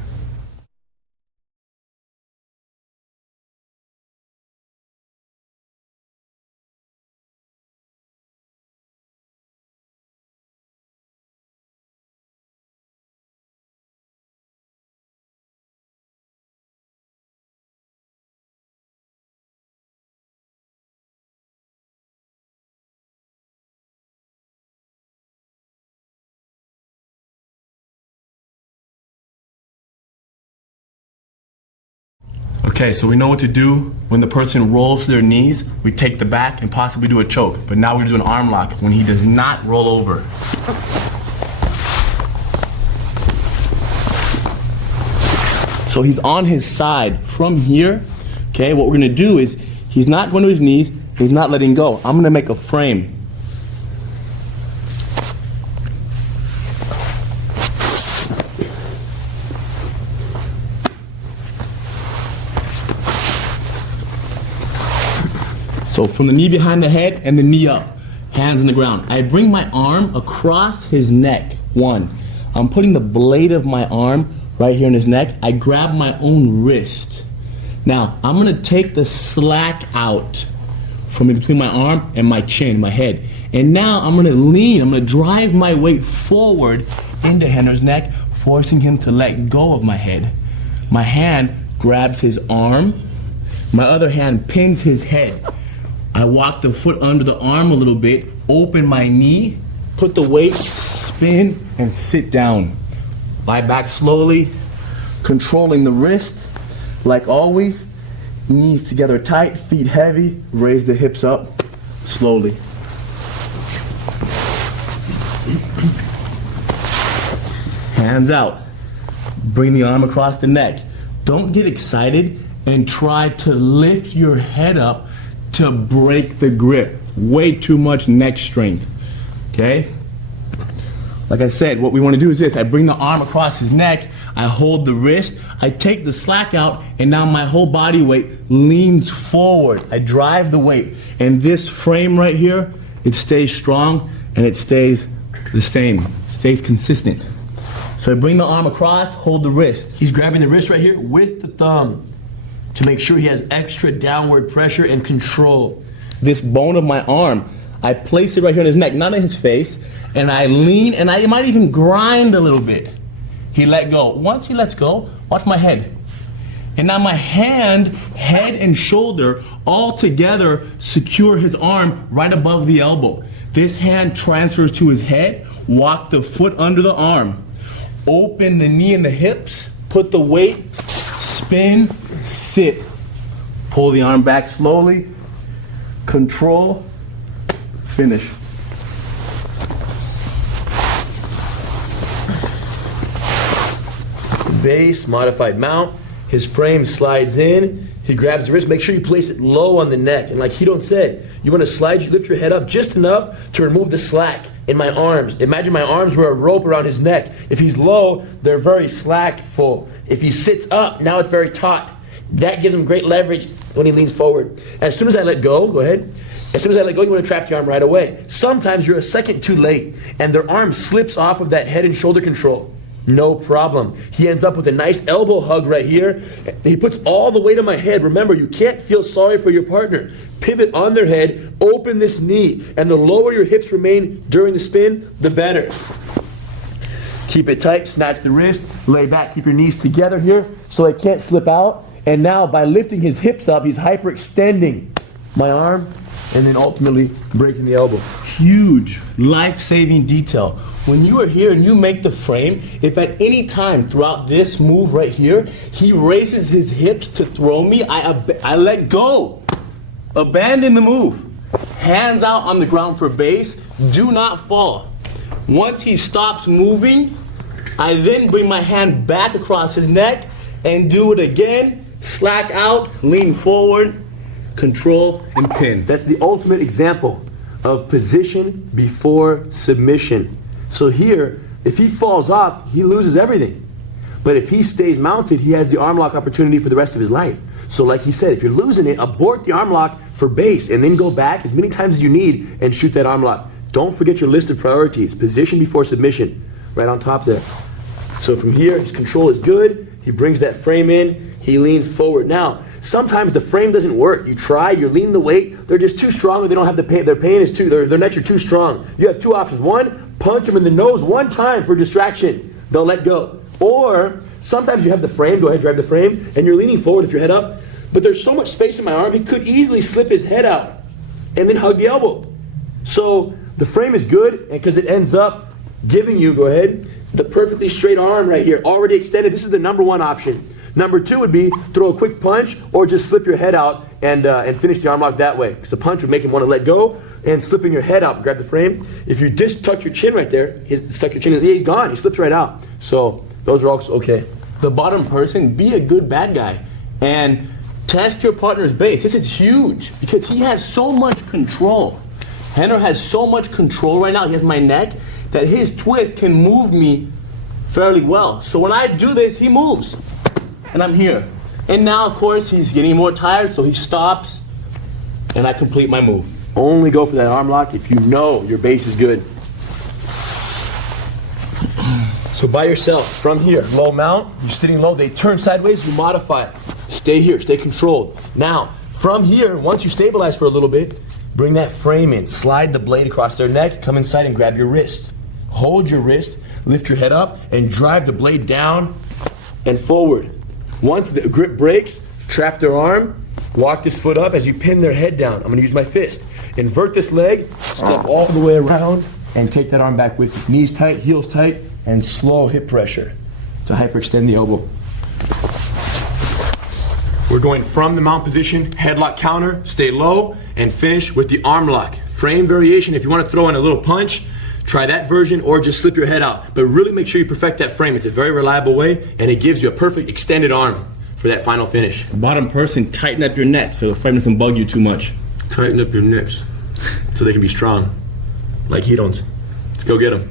Okay, so we know what to do when the person rolls to their knees. We take the back and possibly do a choke. But now we're gonna do an arm lock when he does not roll over. So he's on his side from here. Okay, what we're gonna do is he's not going to his knees, he's not letting go. I'm gonna make a frame. So from the knee behind the head and the knee up, hands on the ground. I bring my arm across his neck. One, I'm putting the blade of my arm right here in his neck. I grab my own wrist. Now, I'm gonna take the slack out from in between my arm and my chin, my head. And now I'm gonna lean, I'm gonna drive my weight forward into Henner's neck, forcing him to let go of my head. My hand grabs his arm, my other hand pins his head. I walk the foot under the arm a little bit, open my knee, put the weight, spin, and sit down. Lie back slowly, controlling the wrist. Like always, knees together tight, feet heavy, raise the hips up slowly. Hands out. Bring the arm across the neck. Don't get excited and try to lift your head up to break the grip. Way too much neck strength, okay? Like I said, what we want to do is this. I bring the arm across his neck, I hold the wrist, I take the slack out, and now my whole body weight leans forward. I drive the weight. And this frame right here, it stays strong and it stays the same, stays consistent. So I bring the arm across, hold the wrist. He's grabbing the wrist right here with the thumb to make sure he has extra downward pressure and control. This bone of my arm, I place it right here in his neck, not in his face, and I lean, and I might even grind a little bit. He let go. Once he lets go, watch my head. And now my hand, head and shoulder all together secure his arm right above the elbow. This hand transfers to his head, walk the foot under the arm, open the knee and the hips, put the weight, spin, sit. Pull the arm back slowly, control, finish. Base, modified mount. His frame slides in. He grabs the wrist. Make sure you place it low on the neck. And like Hidon said, you want to slide, you lift your head up just enough to remove the slack in my arms. Imagine my arms were a rope around his neck. If he's low, they're very slackful. If he sits up, now it's very taut. That gives him great leverage when he leans forward. As soon as I let go ahead. As soon as I let go, you want to trap the arm right away. Sometimes you're a second too late, and their arm slips off of that head and shoulder control. No problem. He ends up with a nice elbow hug right here. He puts all the weight on my head. Remember, you can't feel sorry for your partner. Pivot on their head, open this knee, and the lower your hips remain during the spin, the better. Keep it tight, snatch the wrist, lay back, keep your knees together here so they can't slip out. And now by lifting his hips up, he's hyperextending my arm and then ultimately breaking the elbow. Huge life-saving detail. When you are here and you make the frame, if at any time throughout this move right here, he raises his hips to throw me, I let go. Abandon the move. Hands out on the ground for base. Do not fall. Once he stops moving, I then bring my hand back across his neck and do it again. Slack out, lean forward, control, and pin. That's the ultimate example of position before submission. So here, if he falls off, he loses everything. But if he stays mounted, he has the arm lock opportunity for the rest of his life. So like he said, if you're losing it, abort the arm lock for base and then go back as many times as you need and shoot that arm lock. Don't forget your list of priorities. Position before submission, right on top there. So from here, his control is good. He brings that frame in. He leans forward. Now, sometimes the frame doesn't work. You try, you lean the weight. They're just too strong. Or they don't have the pain. Their pain is too. Their necks are too strong. You have two options. One, punch them in the nose one time for distraction. They'll let go. Or sometimes you have the frame. Go ahead, drive the frame, and you're leaning forward with your head up. But there's so much space in my arm, he could easily slip his head out and then hug the elbow. So the frame is good because it ends up giving you, go ahead, the perfectly straight arm right here, already extended. This is the number one option. Number two would be throw a quick punch or just slip your head out and finish the arm lock that way. Because a punch would make him want to let go, and slipping your head out, grab the frame. If you just tuck your chin right there, tuck your chin, he's gone. He slips right out. So those are also okay. The bottom person, be a good bad guy and test your partner's base. This is huge because he has so much control. Henner has so much control right now. He has my neck that his twist can move me fairly well. So when I do this, he moves. And I'm here. And now, of course, he's getting more tired, so he stops, and I complete my move. Only go for that arm lock if you know your base is good. So by yourself, from here, low mount, you're sitting low, they turn sideways, you modify it. Stay here, stay controlled. Now, from here, once you stabilize for a little bit, bring that frame in, slide the blade across their neck, come inside and grab your wrist. Hold your wrist, lift your head up, and drive the blade down and forward. Once the grip breaks, trap their arm, walk this foot up as you pin their head down. I'm going to use my fist. Invert this leg, step all the way around, and take that arm back with you. Knees tight, heels tight, and slow hip pressure to hyperextend the elbow. We're going from the mount position, headlock counter, stay low, and finish with the arm lock. Frame variation, if you want to throw in a little punch, try that version or just slip your head out. But really make sure you perfect that frame. It's a very reliable way, and it gives you a perfect extended arm for that final finish. Bottom person, tighten up your neck so the frame doesn't bug you too much. Tighten up your necks so they can be strong, like Hidon's. Let's go get them.